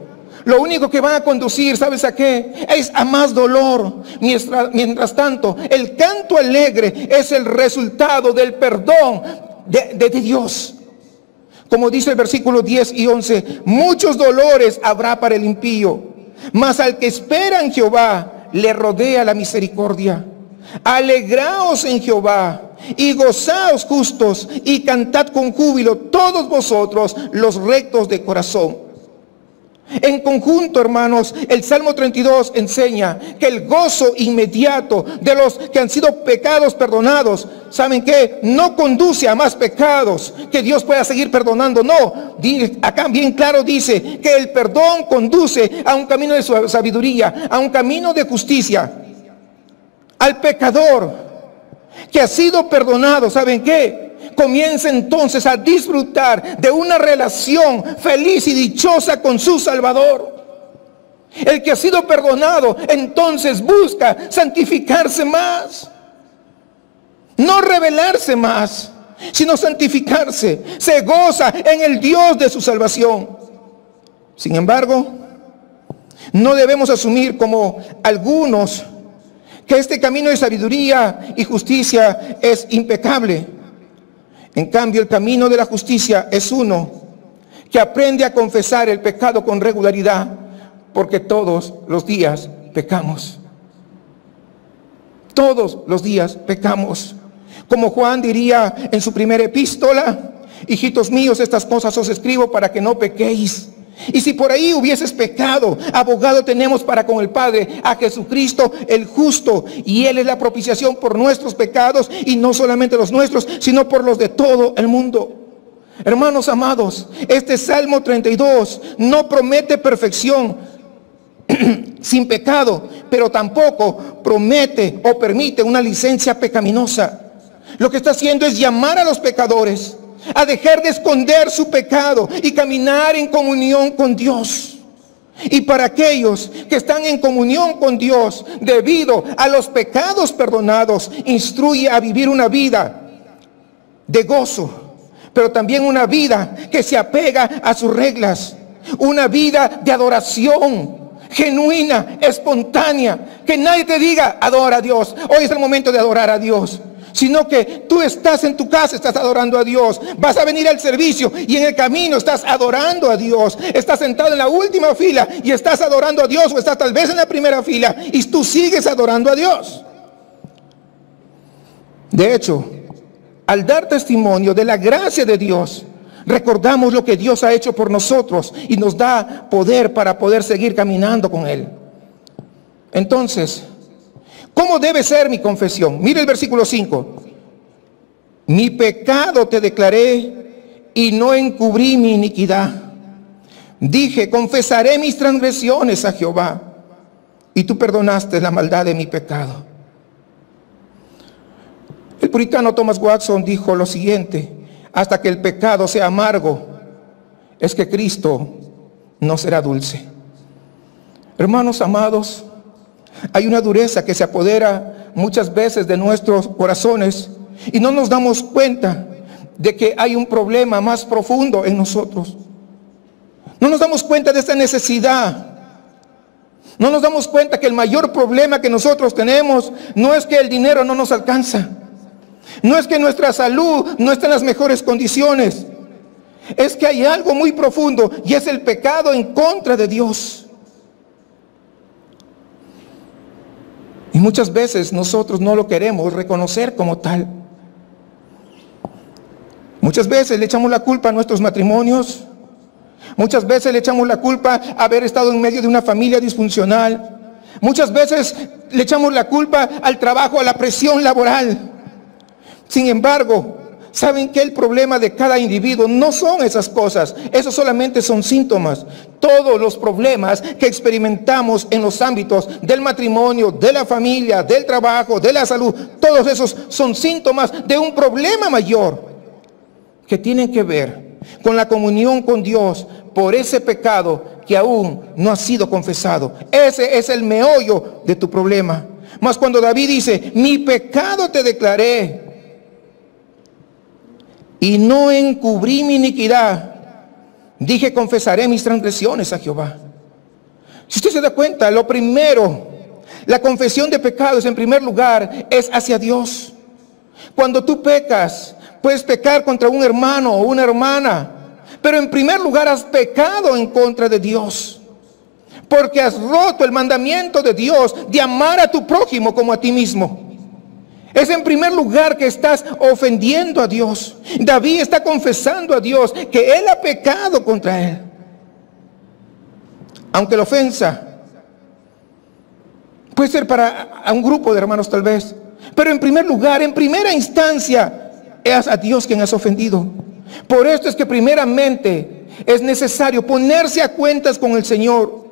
lo único que van a conducir, ¿sabes a qué? Es a más dolor. Mientras tanto, el canto alegre es el resultado del perdón de Dios. Como dice el versículo 10 y 11, muchos dolores habrá para el impío, mas al que espera en Jehová le rodea la misericordia. Alegraos en Jehová y gozaos justos y cantad con júbilo todos vosotros los rectos de corazón. En conjunto, hermanos, el Salmo 32 enseña que el gozo inmediato de los que han sido pecados perdonados, ¿saben qué? No conduce a más pecados que Dios pueda seguir perdonando. No, acá bien claro dice que el perdón conduce a un camino de sabiduría, a un camino de justicia. Al pecador que ha sido perdonado, ¿saben qué? Comienza entonces a disfrutar de una relación feliz y dichosa con su Salvador. El que ha sido perdonado entonces busca santificarse más, no rebelarse más, sino santificarse. Se goza en el Dios de su salvación. Sin embargo, no debemos asumir como algunos que este camino de sabiduría y justicia es impecable. En cambio, el camino de la justicia es uno que aprende a confesar el pecado con regularidad, porque todos los días pecamos. Todos los días pecamos. Como Juan diría en su primera epístola, hijitos míos, estas cosas os escribo para que no pequéis. Y si por ahí hubieses pecado, abogado tenemos para con el Padre, a Jesucristo el justo, y Él es la propiciación por nuestros pecados, y no solamente los nuestros, sino por los de todo el mundo. Hermanos amados, este Salmo 32 no promete perfección sin pecado, pero tampoco promete o permite una licencia pecaminosa. Lo que está haciendo es llamar a los pecadores a dejar de esconder su pecado y caminar en comunión con Dios. Y para aquellos que están en comunión con Dios debido a los pecados perdonados, instruye a vivir una vida de gozo, pero también una vida que se apega a sus reglas, una vida de adoración genuina, espontánea, que nadie te diga adora a Dios, hoy es el momento de adorar a Dios, sino que tú estás en tu casa, estás adorando a Dios, vas a venir al servicio y en el camino estás adorando a Dios, estás sentado en la última fila y estás adorando a Dios, o estás tal vez en la primera fila y tú sigues adorando a Dios. De hecho, al dar testimonio de la gracia de Dios, recordamos lo que Dios ha hecho por nosotros y nos da poder para poder seguir caminando con Él. Entonces, ¿cómo debe ser mi confesión? Mire el versículo 5. Mi pecado te declaré y no encubrí mi iniquidad. Dije, confesaré mis transgresiones a Jehová, y tú perdonaste la maldad de mi pecado. El puritano Thomas Watson dijo lo siguiente: hasta que el pecado sea amargo, es que Cristo no será dulce. Hermanos amados, Hay una dureza que se apodera muchas veces de nuestros corazones y no nos damos cuenta de que hay un problema más profundo en nosotros. No nos damos cuenta de esta necesidad. No nos damos cuenta que el mayor problema que nosotros tenemos no es que el dinero no nos alcanza. No es que nuestra salud no está en las mejores condiciones. Es que hay algo muy profundo y es el pecado en contra de Dios. Y muchas veces nosotros no lo queremos reconocer como tal. Muchas veces le echamos la culpa a nuestros matrimonios. Muchas veces le echamos la culpa a haber estado en medio de una familia disfuncional. Muchas veces le echamos la culpa al trabajo, a la presión laboral. Sin embargo, ¿saben que el problema de cada individuo no son esas cosas? Esos solamente son síntomas. Todos los problemas que experimentamos en los ámbitos del matrimonio, de la familia, del trabajo, de la salud, todos esos son síntomas de un problema mayor que tienen que ver con la comunión con Dios por ese pecado que aún no ha sido confesado. Ese es el meollo de tu problema. Mas cuando David dice, mi pecado te declaré y no encubrí mi iniquidad, dije, confesaré mis transgresiones a Jehová. Si usted se da cuenta, lo primero, la confesión de pecados en primer lugar es hacia Dios. Cuando tú pecas, puedes pecar contra un hermano o una hermana, pero en primer lugar has pecado en contra de Dios, porque has roto el mandamiento de Dios de amar a tu prójimo como a ti mismo. Es en primer lugar que estás ofendiendo a Dios. David está confesando a Dios que él ha pecado contra él. Aunque la ofensa puede ser para un grupo de hermanos tal vez, pero en primer lugar, en primera instancia, es a Dios quien has ofendido. Por esto es que primeramente es necesario ponerse a cuentas con el Señor,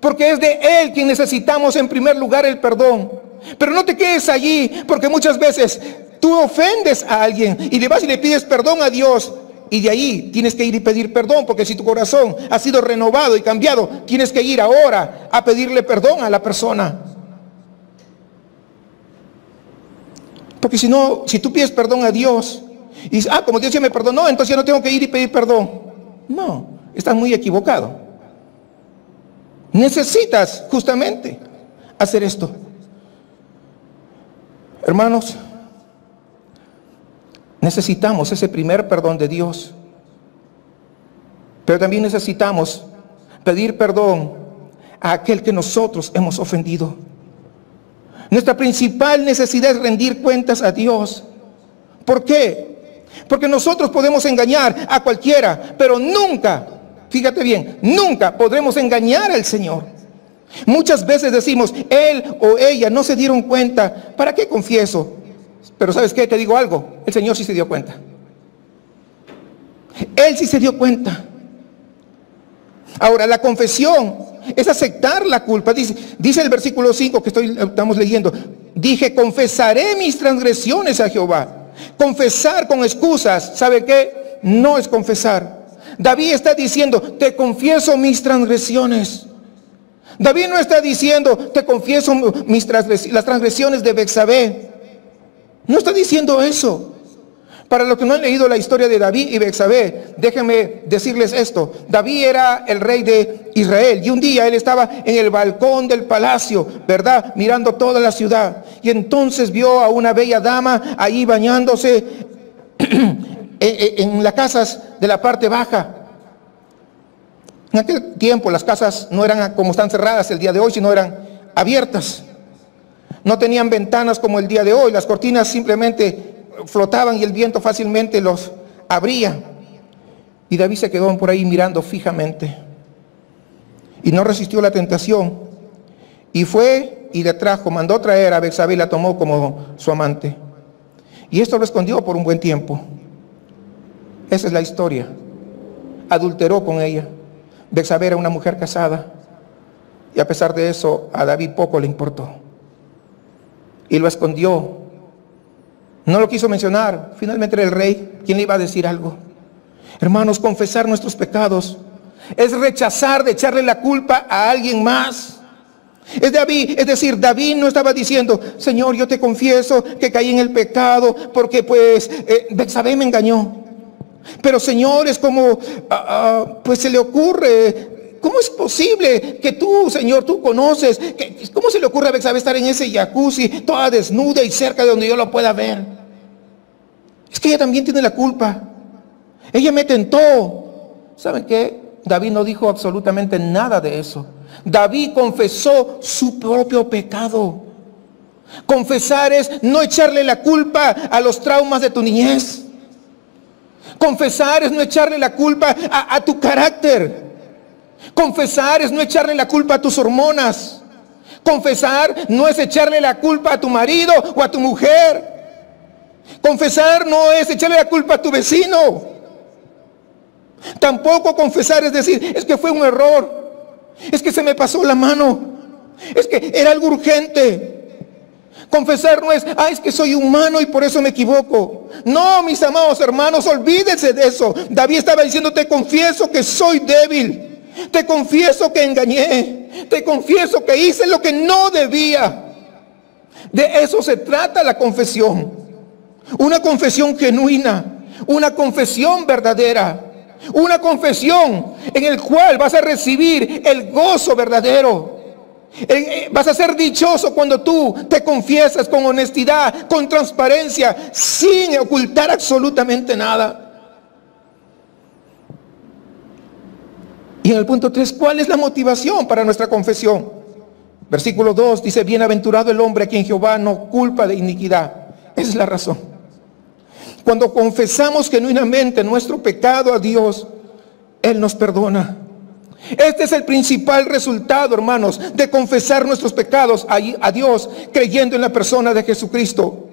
porque es de Él quien necesitamos en primer lugar el perdón. Pero no te quedes allí, porque muchas veces tú ofendes a alguien y le vas y le pides perdón a Dios, y de ahí tienes que ir y pedir perdón, porque si tu corazón ha sido renovado y cambiado, tienes que ir ahora a pedirle perdón a la persona. Porque si no, si tú pides perdón a Dios y dices, como Dios ya me perdonó, entonces ya no tengo que ir y pedir perdón. No, estás muy equivocado. Necesitas justamente hacer esto. Hermanos, necesitamos ese primer perdón de Dios, pero también necesitamos pedir perdón a aquel que nosotros hemos ofendido. Nuestra principal necesidad es rendir cuentas a Dios. ¿Por qué? Porque nosotros podemos engañar a cualquiera, pero nunca, fíjate bien, nunca podremos engañar al Señor. Muchas veces decimos, él o ella no se dieron cuenta, ¿para qué confieso? Pero ¿sabes qué? Te digo algo, el Señor sí se dio cuenta. Él sí se dio cuenta. Ahora, la confesión es aceptar la culpa. Dice el versículo 5 que estamos leyendo, dije, confesaré mis transgresiones a Jehová. Confesar con excusas, ¿sabe qué? No es confesar. David está diciendo, te confieso mis transgresiones. David no está diciendo, te confieso las transgresiones de Betsabé. No está diciendo eso. Para los que no han leído la historia de David y Betsabé, déjenme decirles esto. David era el rey de Israel y un día él estaba en el balcón del palacio, ¿verdad? Mirando toda la ciudad. Y entonces vio a una bella dama ahí bañándose en las casas de la parte baja. En aquel tiempo las casas no eran como están cerradas el día de hoy, sino eran abiertas. No tenían ventanas como el día de hoy. Las cortinas simplemente flotaban y el viento fácilmente los abría. Y David se quedó por ahí mirando fijamente. Y no resistió la tentación. Y fue y le trajo, mandó traer a Betsabé y la tomó como su amante. Y esto lo escondió por un buen tiempo. Esa es la historia. Adulteró con ella. Betsabé era una mujer casada. Y a pesar de eso, a David poco le importó. Y lo escondió. No lo quiso mencionar. Finalmente era el rey quien le iba a decir algo. Hermanos, confesar nuestros pecados es rechazar de echarle la culpa a alguien más. Es decir, David no estaba diciendo, Señor, yo te confieso que caí en el pecado porque pues Betsabé me engañó. Pero Señor, es como, pues se le ocurre, ¿cómo es posible que tú, Señor, tú conoces, cómo se le ocurre a Betsabé estar en ese jacuzzi, toda desnuda y cerca de donde yo lo pueda ver? Es que ella también tiene la culpa. Ella me tentó. ¿Saben qué? David no dijo absolutamente nada de eso. David confesó su propio pecado. Confesar es no echarle la culpa a los traumas de tu niñez. Confesar es no echarle la culpa a tu carácter. Confesar es no echarle la culpa a tus hormonas. Confesar no es echarle la culpa a tu marido o a tu mujer. Confesar no es echarle la culpa a tu vecino. Tampoco confesar es decir, es que fue un error. Es que se me pasó la mano. Es que era algo urgente. Confesar no es, es que soy humano y por eso me equivoco. No, mis amados hermanos, olvídense de eso. David estaba diciendo, te confieso que soy débil. Te confieso que engañé. Te confieso que hice lo que no debía. De eso se trata la confesión. Una confesión genuina. Una confesión verdadera. Una confesión en el cual vas a recibir el gozo verdadero. Vas a ser dichoso cuando tú te confiesas con honestidad, con transparencia, sin ocultar absolutamente nada. Y en el punto 3, ¿cuál es la motivación para nuestra confesión? Versículo 2 dice, bienaventurado el hombre a quien Jehová no culpa de iniquidad. Esa es la razón. Cuando confesamos genuinamente nuestro pecado a Dios, Él nos perdona. Este es el principal resultado, hermanos, de confesar nuestros pecados a Dios, creyendo en la persona de Jesucristo.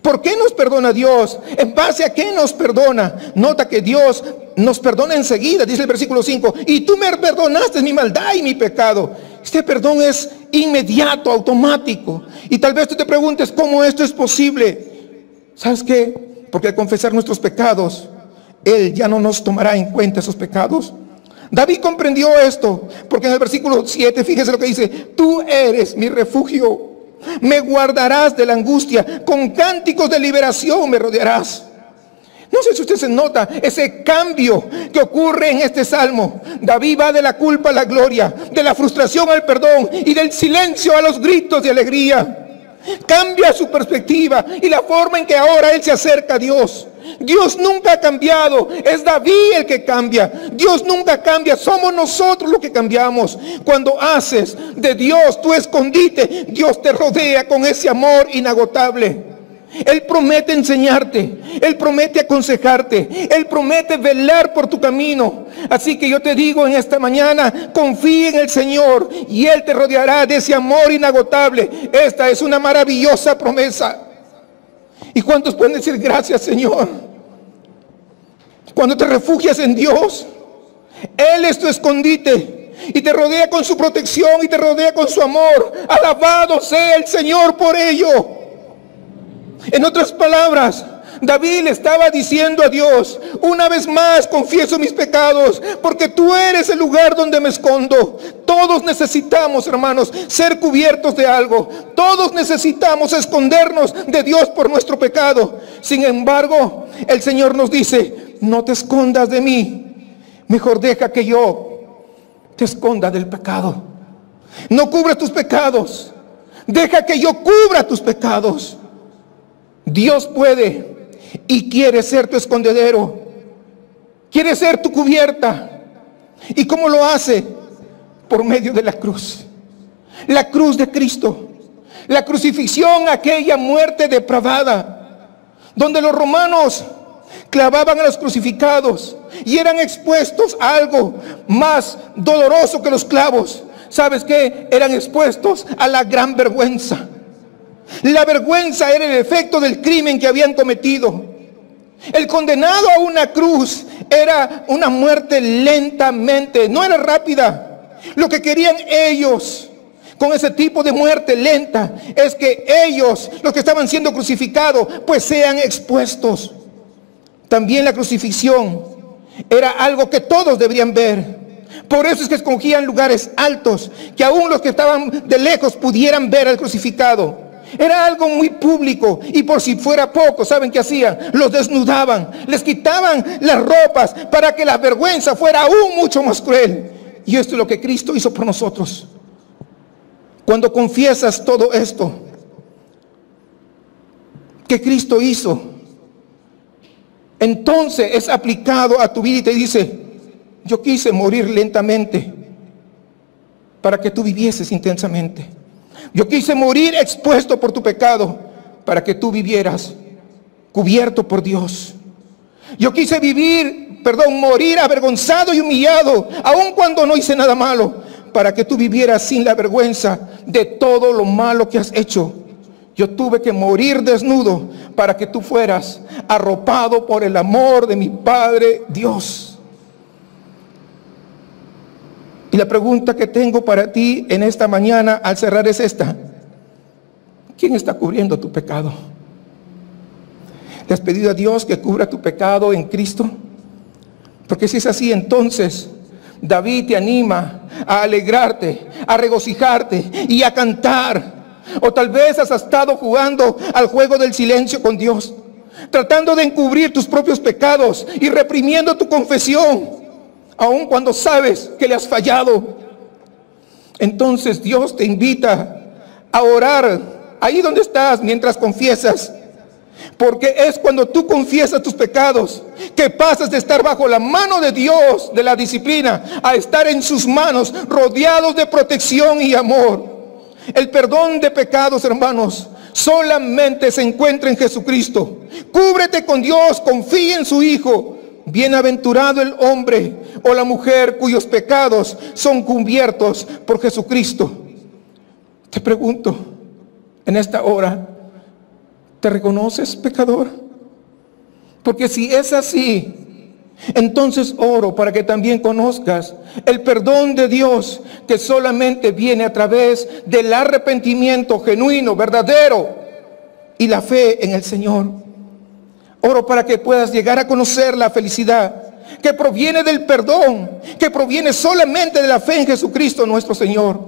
¿Por qué nos perdona Dios? ¿En base a qué nos perdona? Nota que Dios nos perdona enseguida, dice el versículo 5, y tú me perdonaste mi maldad y mi pecado. Este perdón es inmediato, automático. Y tal vez tú te preguntes, ¿cómo esto es posible? ¿Sabes qué? Porque al confesar nuestros pecados, Él ya no nos tomará en cuenta esos pecados. David comprendió esto, porque en el versículo 7, fíjese lo que dice, tú eres mi refugio, me guardarás de la angustia, con cánticos de liberación me rodearás. No sé si usted se nota ese cambio que ocurre en este salmo. David va de la culpa a la gloria, de la frustración al perdón y del silencio a los gritos de alegría. Cambia su perspectiva y la forma en que ahora él se acerca a Dios. Dios nunca ha cambiado, es David el que cambia. Dios nunca cambia, somos nosotros los que cambiamos. Cuando haces de Dios tu escondite, Dios te rodea con ese amor inagotable. Él promete enseñarte, Él promete aconsejarte, Él promete velar por tu camino. Así que yo te digo en esta mañana, confía en el Señor y Él te rodeará de ese amor inagotable. Esta es una maravillosa promesa. ¿Y cuántos pueden decir gracias, Señor? Cuando te refugias en Dios, Él es tu escondite y te rodea con su protección y te rodea con su amor. Alabado sea el Señor por ello. En otras palabras, David le estaba diciendo a Dios, una vez más confieso mis pecados, porque tú eres el lugar donde me escondo. Todos necesitamos, hermanos, ser cubiertos de algo. Todos necesitamos escondernos de Dios por nuestro pecado. Sin embargo, el Señor nos dice, no te escondas de mí. Mejor deja que yo te esconda del pecado. No cubra tus pecados. Deja que yo cubra tus pecados. Dios puede y quiere ser tu escondedero, quiere ser tu cubierta. ¿Y cómo lo hace? Por medio de la cruz de Cristo, la crucifixión, aquella muerte depravada, donde los romanos clavaban a los crucificados y eran expuestos a algo más doloroso que los clavos. ¿Sabes qué? Eran expuestos a la gran vergüenza. La vergüenza era el efecto del crimen que habían cometido. El condenado a una cruz era una muerte lentamente, no era rápida. Lo que querían ellos con ese tipo de muerte lenta es que ellos, los que estaban siendo crucificados, pues sean expuestos. También la crucifixión era algo que todos deberían ver, Por eso es que escogían lugares altos, que aún los que estaban de lejos pudieran ver al crucificado. Era algo muy público, y por si fuera poco, ¿saben qué hacían? Los desnudaban, les quitaban las ropas para que la vergüenza fuera aún mucho más cruel. Y esto es lo que Cristo hizo por nosotros. Cuando confiesas todo esto que Cristo hizo, entonces es aplicado a tu vida y te dice: yo quise morir lentamente para que tú vivieses intensamente. Yo quise morir expuesto por tu pecado para que tú vivieras cubierto por Dios. Yo quise morir avergonzado y humillado, aun cuando no hice nada malo, para que tú vivieras sin la vergüenza de todo lo malo que has hecho. Yo tuve que morir desnudo para que tú fueras arropado por el amor de mi Padre Dios. Y la pregunta que tengo para ti en esta mañana al cerrar es esta: ¿quién está cubriendo tu pecado? ¿Le has pedido a Dios que cubra tu pecado en Cristo? Porque si es así, entonces David te anima a alegrarte, a regocijarte y a cantar. O tal vez has estado jugando al juego del silencio con Dios, tratando de encubrir tus propios pecados y reprimiendo tu confesión, aun cuando sabes que le has fallado. Entonces Dios te invita a orar ahí donde estás mientras confiesas, porque es cuando tú confiesas tus pecados que pasas de estar bajo la mano de Dios, de la disciplina, a estar en sus manos, rodeados de protección y amor. El perdón de pecados, hermanos, solamente se encuentra en Jesucristo. Cúbrete con Dios, confía en su Hijo. Bienaventurado el hombre o la mujer cuyos pecados son cubiertos por Jesucristo. Te pregunto, en esta hora, ¿te reconoces pecador? Porque si es así, entonces oro para que también conozcas el perdón de Dios, que solamente viene a través del arrepentimiento genuino, verdadero, y la fe en el Señor. Oro para que puedas llegar a conocer la felicidad que proviene del perdón, que proviene solamente de la fe en Jesucristo nuestro Señor.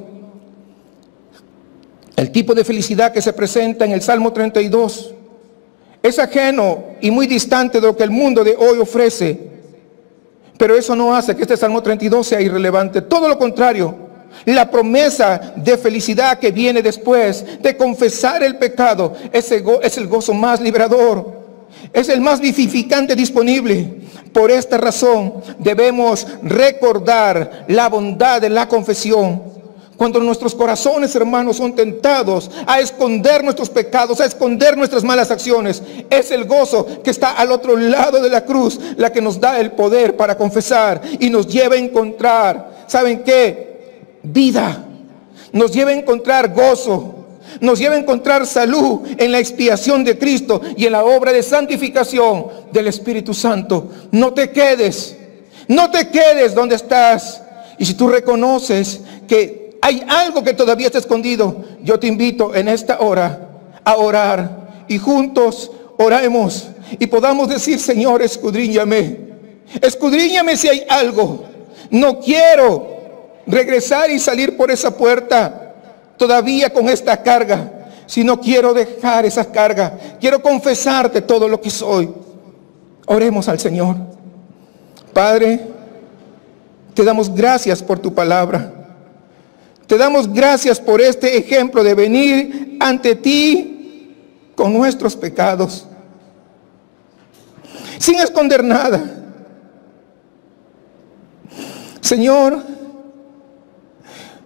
El tipo de felicidad que se presenta en el Salmo 32 es ajeno y muy distante de lo que el mundo de hoy ofrece. Pero eso no hace que este Salmo 32 sea irrelevante. Todo lo contrario, la promesa de felicidad que viene después de confesar el pecado es el gozo más liberador. Es el más vivificante disponible. Por esta razón debemos recordar la bondad de la confesión. Cuando nuestros corazones, hermanos, son tentados a esconder nuestros pecados, a esconder nuestras malas acciones, es el gozo que está al otro lado de la cruz la que nos da el poder para confesar y nos lleva a encontrar, ¿saben qué? Vida. Nos lleva a encontrar gozo. Nos lleva a encontrar salud en la expiación de Cristo y en la obra de santificación del Espíritu Santo. No te quedes donde estás. Y si tú reconoces que hay algo que todavía está escondido, yo te invito en esta hora a orar y juntos oremos y podamos decir: Señor, escudriñame si hay algo. No quiero regresar y salir por esa puerta todavía con esta carga, si no quiero dejar esa carga, quiero confesarte todo lo que soy. Oremos al Señor. Padre, te damos gracias por tu palabra. Te damos gracias por este ejemplo de venir ante ti con nuestros pecados, sin esconder nada. Señor,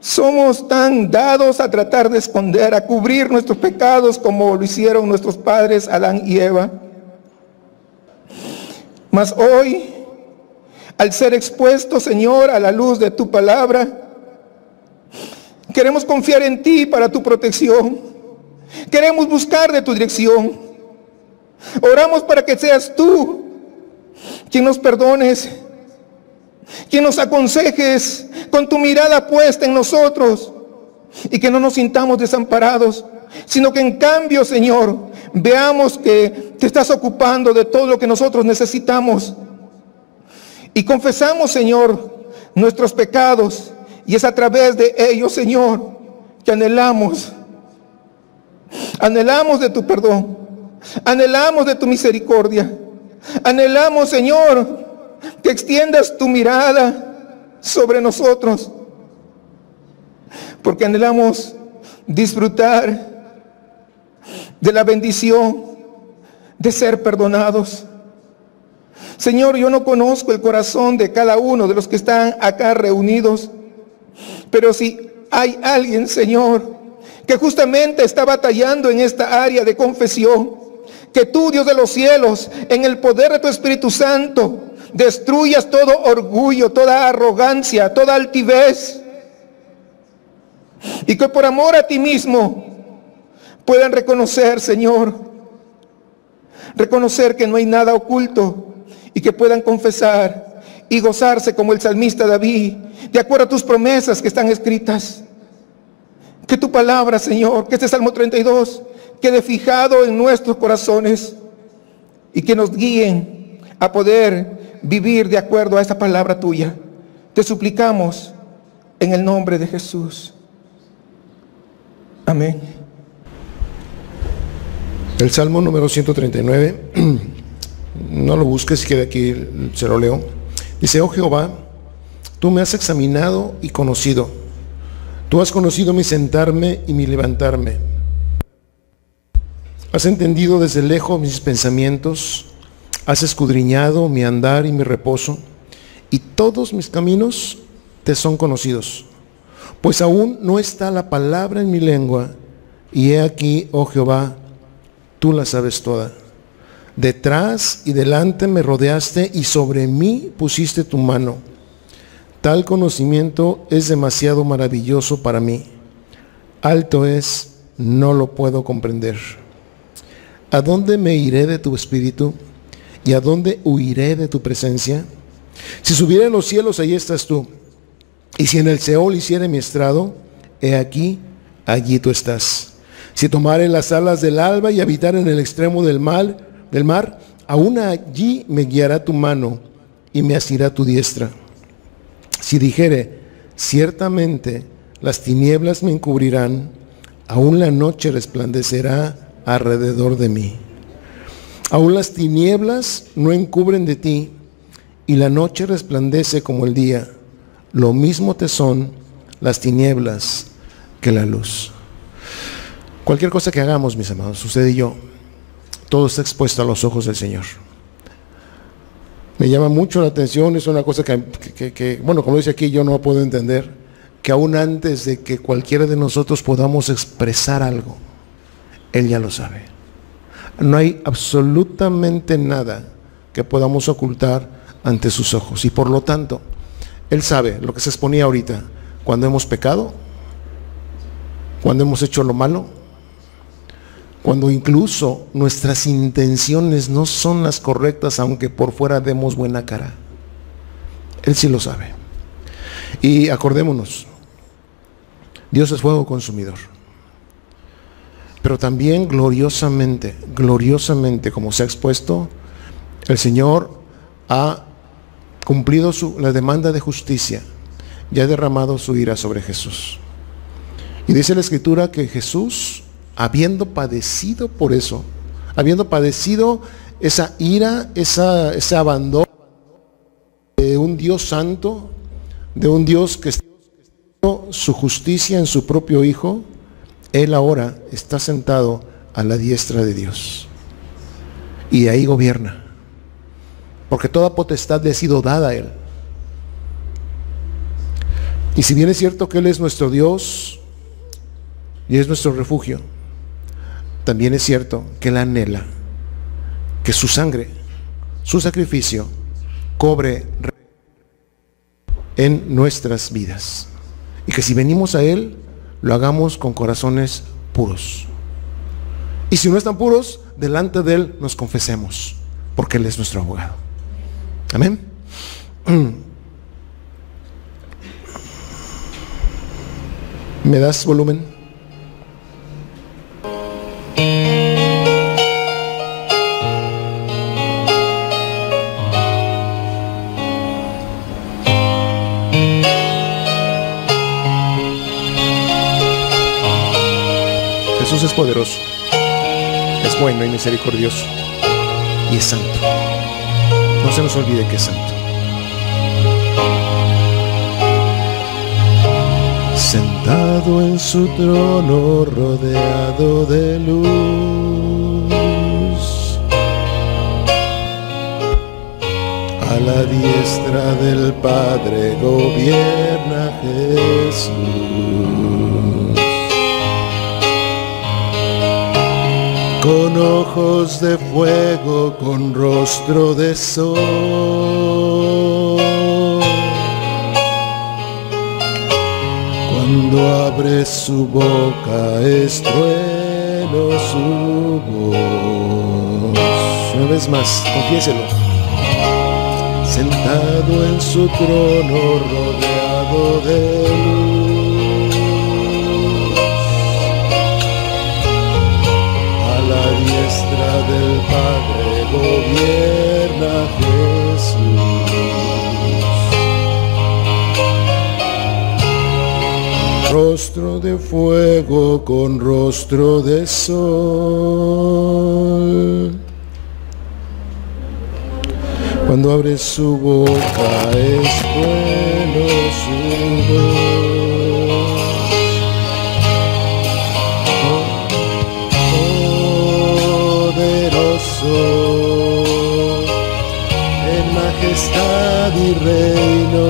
somos tan dados a tratar de esconder, a cubrir nuestros pecados como lo hicieron nuestros padres Adán y Eva. Mas hoy, al ser expuestos, Señor, a la luz de tu palabra, queremos confiar en ti para tu protección. Queremos buscar de tu dirección. Oramos para que seas tú quien nos perdones, quien nos aconsejes con tu mirada puesta en nosotros, y que no nos sintamos desamparados, sino que en cambio, Señor, veamos que te estás ocupando de todo lo que nosotros necesitamos. Y confesamos, Señor, nuestros pecados, y es a través de ellos, Señor, que anhelamos de tu perdón, anhelamos de tu misericordia, anhelamos, Señor, que extiendas tu mirada sobre nosotros, porque anhelamos disfrutar de la bendición de ser perdonados. Señor, yo no conozco el corazón de cada uno de los que están acá reunidos, pero si hay alguien, Señor, que justamente está batallando en esta área de confesión, que tú, Dios de los cielos, en el poder de tu Espíritu Santo, destruyas todo orgullo, toda arrogancia, toda altivez, y que por amor a ti mismo puedan reconocer, Señor, reconocer que no hay nada oculto, y que puedan confesar y gozarse como el salmista David, de acuerdo a tus promesas que están escritas. Que tu palabra, Señor, que este Salmo 32 quede fijado en nuestros corazones y que nos guíen a poder vivir de acuerdo a esta palabra tuya. Te suplicamos en el nombre de Jesús. Amén. El Salmo número 139, no lo busques, que de aquí se lo leo. Dice: oh Jehová, tú me has examinado y conocido. Tú has conocido mi sentarme y mi levantarme. Has entendido desde lejos mis pensamientos. Has escudriñado mi andar y mi reposo. Y todos mis caminos te son conocidos. Pues aún no está la palabra en mi lengua. Y he aquí, oh Jehová, tú la sabes toda. Detrás y delante me rodeaste y sobre mí pusiste tu mano. Tal conocimiento es demasiado maravilloso para mí. Alto es, no lo puedo comprender. ¿A dónde me iré de tu espíritu? ¿Y a dónde huiré de tu presencia? Si subiera en los cielos, allí estás tú. Y si en el Seol hiciere mi estrado, he aquí, allí tú estás. Si tomare las alas del alba y habitar en el extremo del mar, aún allí me guiará tu mano y me asirá tu diestra. Si dijere, ciertamente las tinieblas me encubrirán, aún la noche resplandecerá alrededor de mí. Aún las tinieblas no encubren de ti, y la noche resplandece como el día. Lo mismo te son las tinieblas que la luz. Cualquier cosa que hagamos, mis amados, usted y yo, todo está expuesto a los ojos del Señor. Me llama mucho la atención, es una cosa que bueno, como dice aquí, yo no puedo entender, que aún antes de que cualquiera de nosotros podamos expresar algo, Él ya lo sabe. No hay absolutamente nada que podamos ocultar ante sus ojos, y por lo tanto, Él sabe lo que se exponía ahorita, cuando hemos pecado, cuando hemos hecho lo malo, cuando incluso nuestras intenciones no son las correctas, aunque por fuera demos buena cara. Él sí lo sabe. Y acordémonos, Dios es fuego consumidor. Pero también gloriosamente, como se ha expuesto, el Señor ha cumplido la demanda de justicia y ha derramado su ira sobre Jesús. Y dice la Escritura que Jesús, habiendo padecido por eso, habiendo padecido esa ira, ese abandono de un Dios santo, de un Dios que está su justicia en su propio Hijo, Él ahora está sentado a la diestra de Dios. Y ahí gobierna, porque toda potestad le ha sido dada a Él. Y si bien es cierto que Él es nuestro Dios y es nuestro refugio, también es cierto que Él anhela que su sangre, su sacrificio, cobre en nuestras vidas. Y que si venimos a Él, lo hagamos con corazones puros. Y si no están puros, delante de Él nos confesemos, porque Él es nuestro abogado. Amén. ¿Me das volumen? poderoso, es bueno y misericordioso, y es santo. No se nos olvide que es santo. Sentado en su trono, rodeado de luz, a la diestra del Padre gobierna Jesús. Con ojos de fuego, con rostro de sol, cuando abre su boca es trueno su voz. Una vez más, confiéselo. Sentado en su trono, rodeado de luz, a la diestra del Padre gobierna Jesús. Rostro de fuego con rostro de sol, cuando abre su boca es bueno su voz. Poderoso en majestad y reino,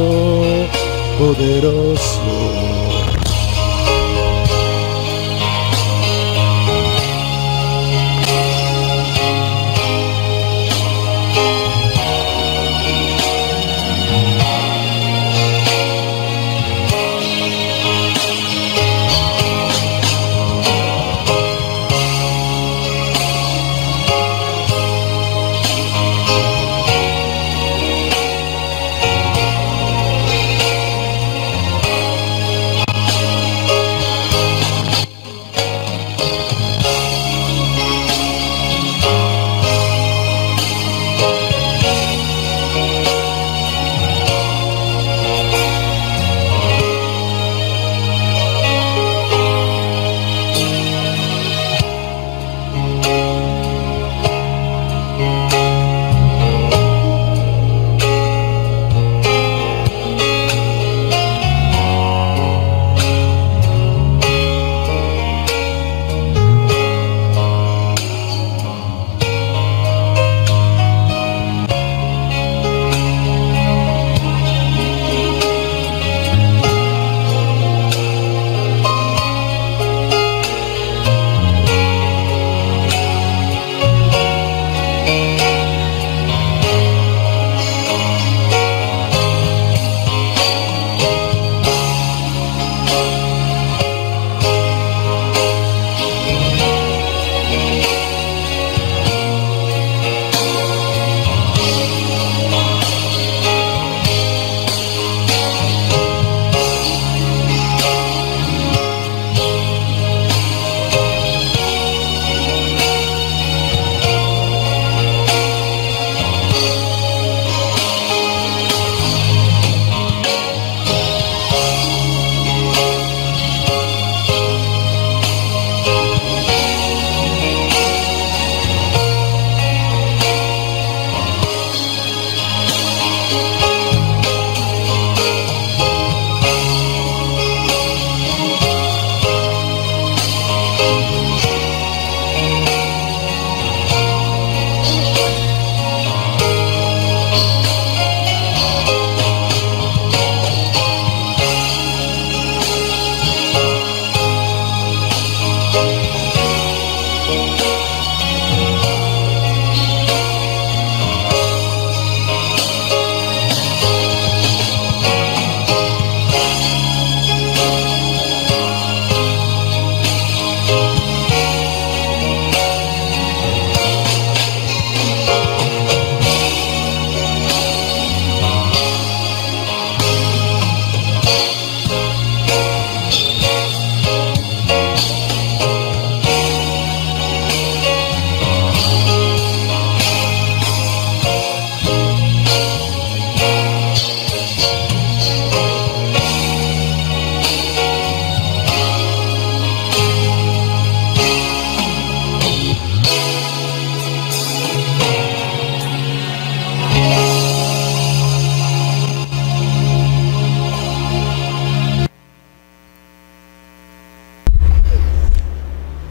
poderoso.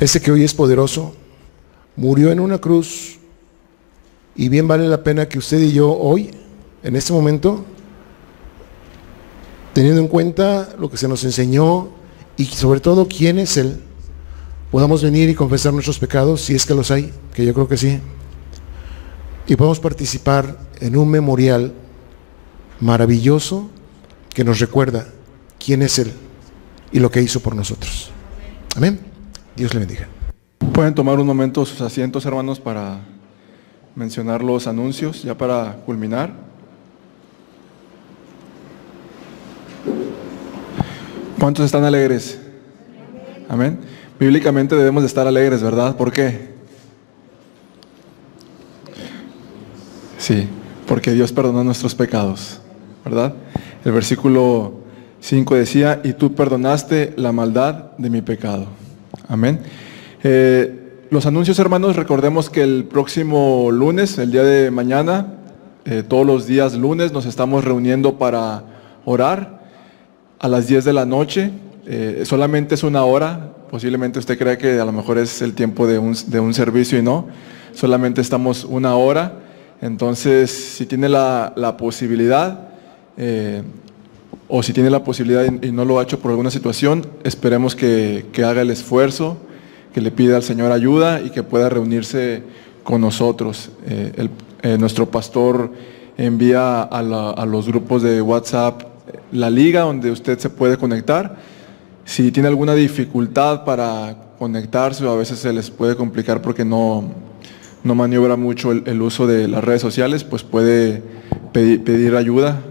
ese que hoy es poderoso, murió en una cruz, y bien vale la pena que usted y yo hoy, en este momento, teniendo en cuenta lo que se nos enseñó y sobre todo quién es Él, podamos venir y confesar nuestros pecados, si es que los hay, que yo creo que sí, y podamos participar en un memorial maravilloso que nos recuerda quién es Él y lo que hizo por nosotros. Amén. Dios le bendiga. Pueden tomar un momento sus asientos, hermanos, para mencionar los anuncios, ya para culminar. ¿Cuántos están alegres? Amén. Bíblicamente debemos de estar alegres, ¿verdad? ¿Por qué? Sí, porque Dios perdonó nuestros pecados, ¿verdad? El versículo 5 decía, y tú perdonaste la maldad de mi pecado. Amén. Los anuncios, hermanos, recordemos que el próximo lunes, el día de mañana, todos los días lunes nos estamos reuniendo para orar a las 10 de la noche. Solamente es una hora, posiblemente usted cree que a lo mejor es el tiempo de un servicio y no, solamente estamos una hora. Entonces, si tiene la posibilidad, o si tiene la posibilidad y no lo ha hecho por alguna situación, esperemos que haga el esfuerzo, que le pida al Señor ayuda y que pueda reunirse con nosotros. Nuestro pastor envía a los grupos de WhatsApp la liga donde usted se puede conectar. Si tiene alguna dificultad para conectarse, o a veces se les puede complicar porque no maniobra mucho el uso de las redes sociales, pues puede pedir ayuda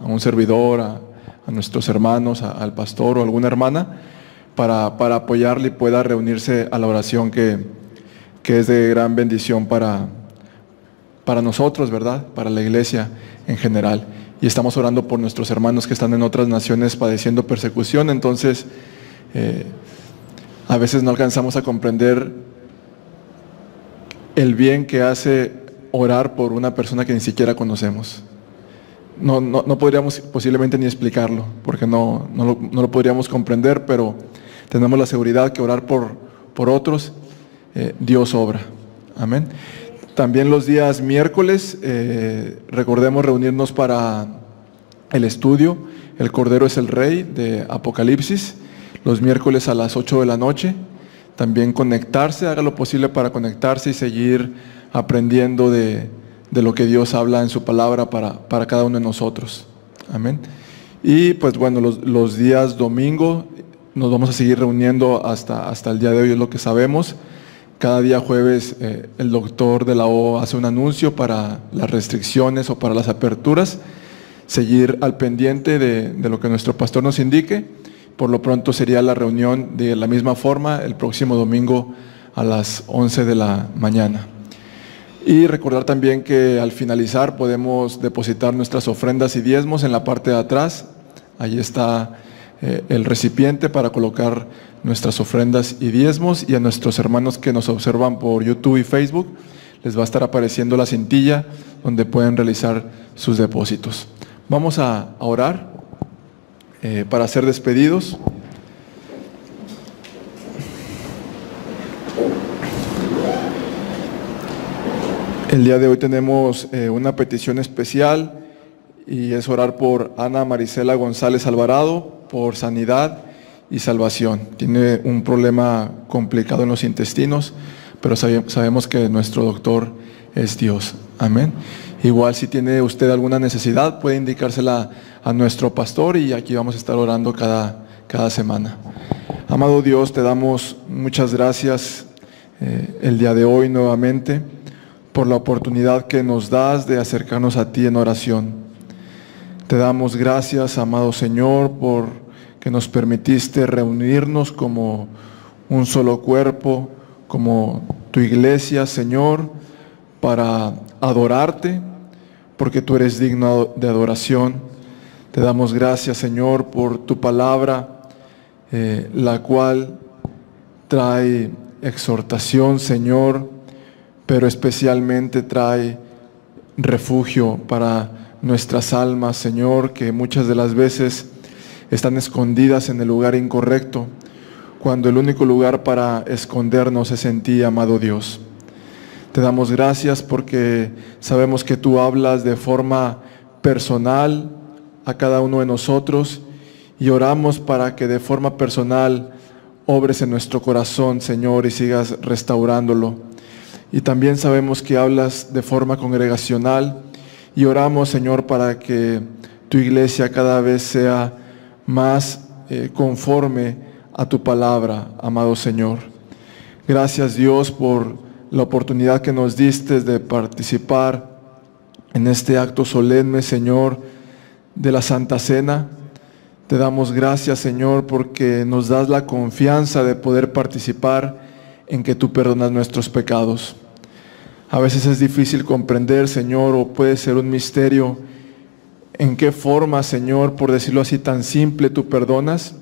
a un servidor, a nuestros hermanos, al pastor o alguna hermana, para apoyarle y pueda reunirse a la oración que es de gran bendición para nosotros, ¿verdad? Para la iglesia en general. Y estamos orando por nuestros hermanos que están en otras naciones padeciendo persecución. Entonces, a veces no alcanzamos a comprender el bien que hace orar por una persona que ni siquiera conocemos. No podríamos posiblemente ni explicarlo, porque no lo podríamos comprender, pero tenemos la seguridad que orar por otros, Dios obra. Amén. También los días miércoles, recordemos reunirnos para el estudio. El Cordero es el Rey de Apocalipsis, los miércoles a las 8 de la noche. También conectarse, haga lo posible para conectarse y seguir aprendiendo de lo que Dios habla en su palabra para cada uno de nosotros. Amén. Y pues bueno, los días domingo nos vamos a seguir reuniendo hasta el día de hoy, es lo que sabemos. Cada día jueves el doctor de la O hace un anuncio para las restricciones o para las aperturas. Seguir al pendiente de lo que nuestro pastor nos indique. Por lo pronto sería la reunión de la misma forma el próximo domingo a las 11 de la mañana. Y recordar también que al finalizar podemos depositar nuestras ofrendas y diezmos en la parte de atrás. Ahí está el recipiente para colocar nuestras ofrendas y diezmos, y a nuestros hermanos que nos observan por YouTube y Facebook les va a estar apareciendo la cintilla donde pueden realizar sus depósitos. Vamos a orar para ser despedidos. El día de hoy tenemos una petición especial, y es orar por Ana Marisela González Alvarado, por sanidad y salvación. Tiene un problema complicado en los intestinos, pero sabemos que nuestro doctor es Dios. Amén. Igual si tiene usted alguna necesidad, puede indicársela a nuestro pastor, y aquí vamos a estar orando cada semana. Amado Dios, te damos muchas gracias el día de hoy nuevamente por la oportunidad que nos das de acercarnos a ti en oración. Te damos gracias, amado Señor, por que nos permitiste reunirnos como un solo cuerpo, como tu iglesia, Señor, para adorarte, porque tú eres digno de adoración. Te damos gracias, Señor, por tu palabra, la cual trae exhortación, Señor, pero especialmente trae refugio para nuestras almas, Señor, que muchas de las veces están escondidas en el lugar incorrecto, cuando el único lugar para escondernos es en ti, amado Dios. Te damos gracias porque sabemos que tú hablas de forma personal a cada uno de nosotros y oramos para que de forma personal obres en nuestro corazón, Señor, y sigas restaurándolo. Y también sabemos que hablas de forma congregacional y oramos, Señor, para que tu iglesia cada vez sea más conforme a tu palabra, amado Señor. Gracias, Dios, por la oportunidad que nos diste de participar en este acto solemne, Señor, de la Santa Cena. Te damos gracias, Señor, porque nos das la confianza de poder participar en que tú perdonas nuestros pecados. A veces es difícil comprender, Señor, o puede ser un misterio en qué forma, Señor, por decirlo así, tan simple tú perdonas,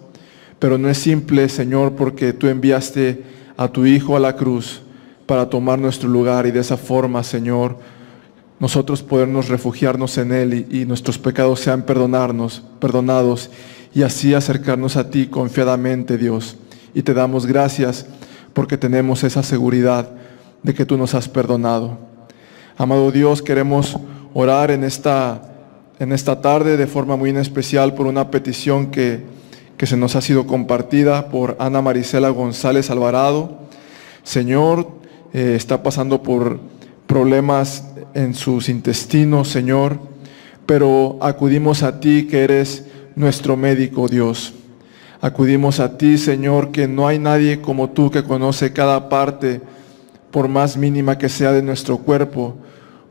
pero no es simple, Señor, porque tú enviaste a tu Hijo a la cruz para tomar nuestro lugar y de esa forma, Señor, nosotros podernos refugiarnos en Él y nuestros pecados sean perdonados y así acercarnos a ti confiadamente, Dios. Y te damos gracias porque tenemos esa seguridad de que tú nos has perdonado. Amado Dios, queremos orar en esta tarde de forma muy especial por una petición que se nos ha sido compartida por Ana Marisela González Alvarado. Señor, está pasando por problemas en sus intestinos, Señor, pero acudimos a ti que eres nuestro médico, Dios. Acudimos a ti, Señor, que no hay nadie como tú que conoce cada parte, por más mínima que sea de nuestro cuerpo,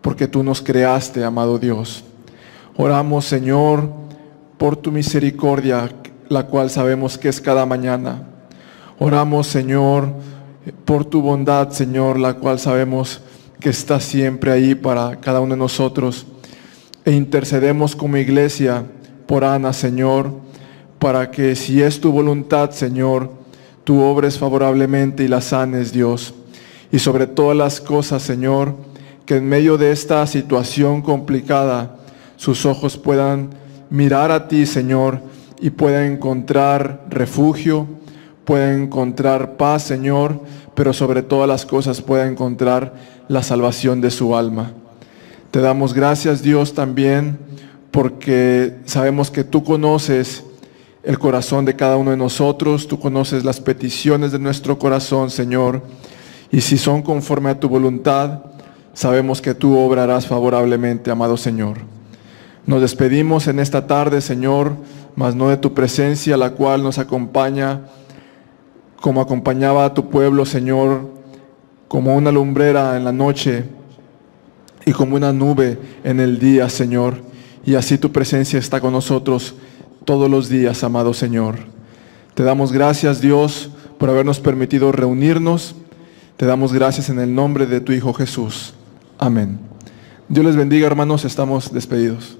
porque tú nos creaste, amado Dios. Oramos, Señor, por tu misericordia, la cual sabemos que es cada mañana. Oramos, Señor, por tu bondad, Señor, la cual sabemos que está siempre ahí para cada uno de nosotros. E intercedemos como iglesia por Ana, Señor, para que si es tu voluntad, Señor, tú obres favorablemente y la sanes, Dios. Y sobre todas las cosas, Señor, que en medio de esta situación complicada, sus ojos puedan mirar a ti, Señor, y puedan encontrar refugio, puedan encontrar paz, Señor, pero sobre todas las cosas puedan encontrar la salvación de su alma. Te damos gracias, Dios, también porque sabemos que tú conoces el corazón de cada uno de nosotros, tú conoces las peticiones de nuestro corazón, Señor, y si son conforme a tu voluntad, sabemos que tú obrarás favorablemente, amado Señor. Nos despedimos en esta tarde, Señor, mas no de tu presencia, la cual nos acompaña como acompañaba a tu pueblo, Señor, como una lumbrera en la noche y como una nube en el día, Señor. Y así tu presencia está con nosotros todos los días, amado Señor. Te damos gracias, Dios, por habernos permitido reunirnos. Te damos gracias en el nombre de tu Hijo Jesús. Amén. Dios les bendiga, hermanos, estamos despedidos.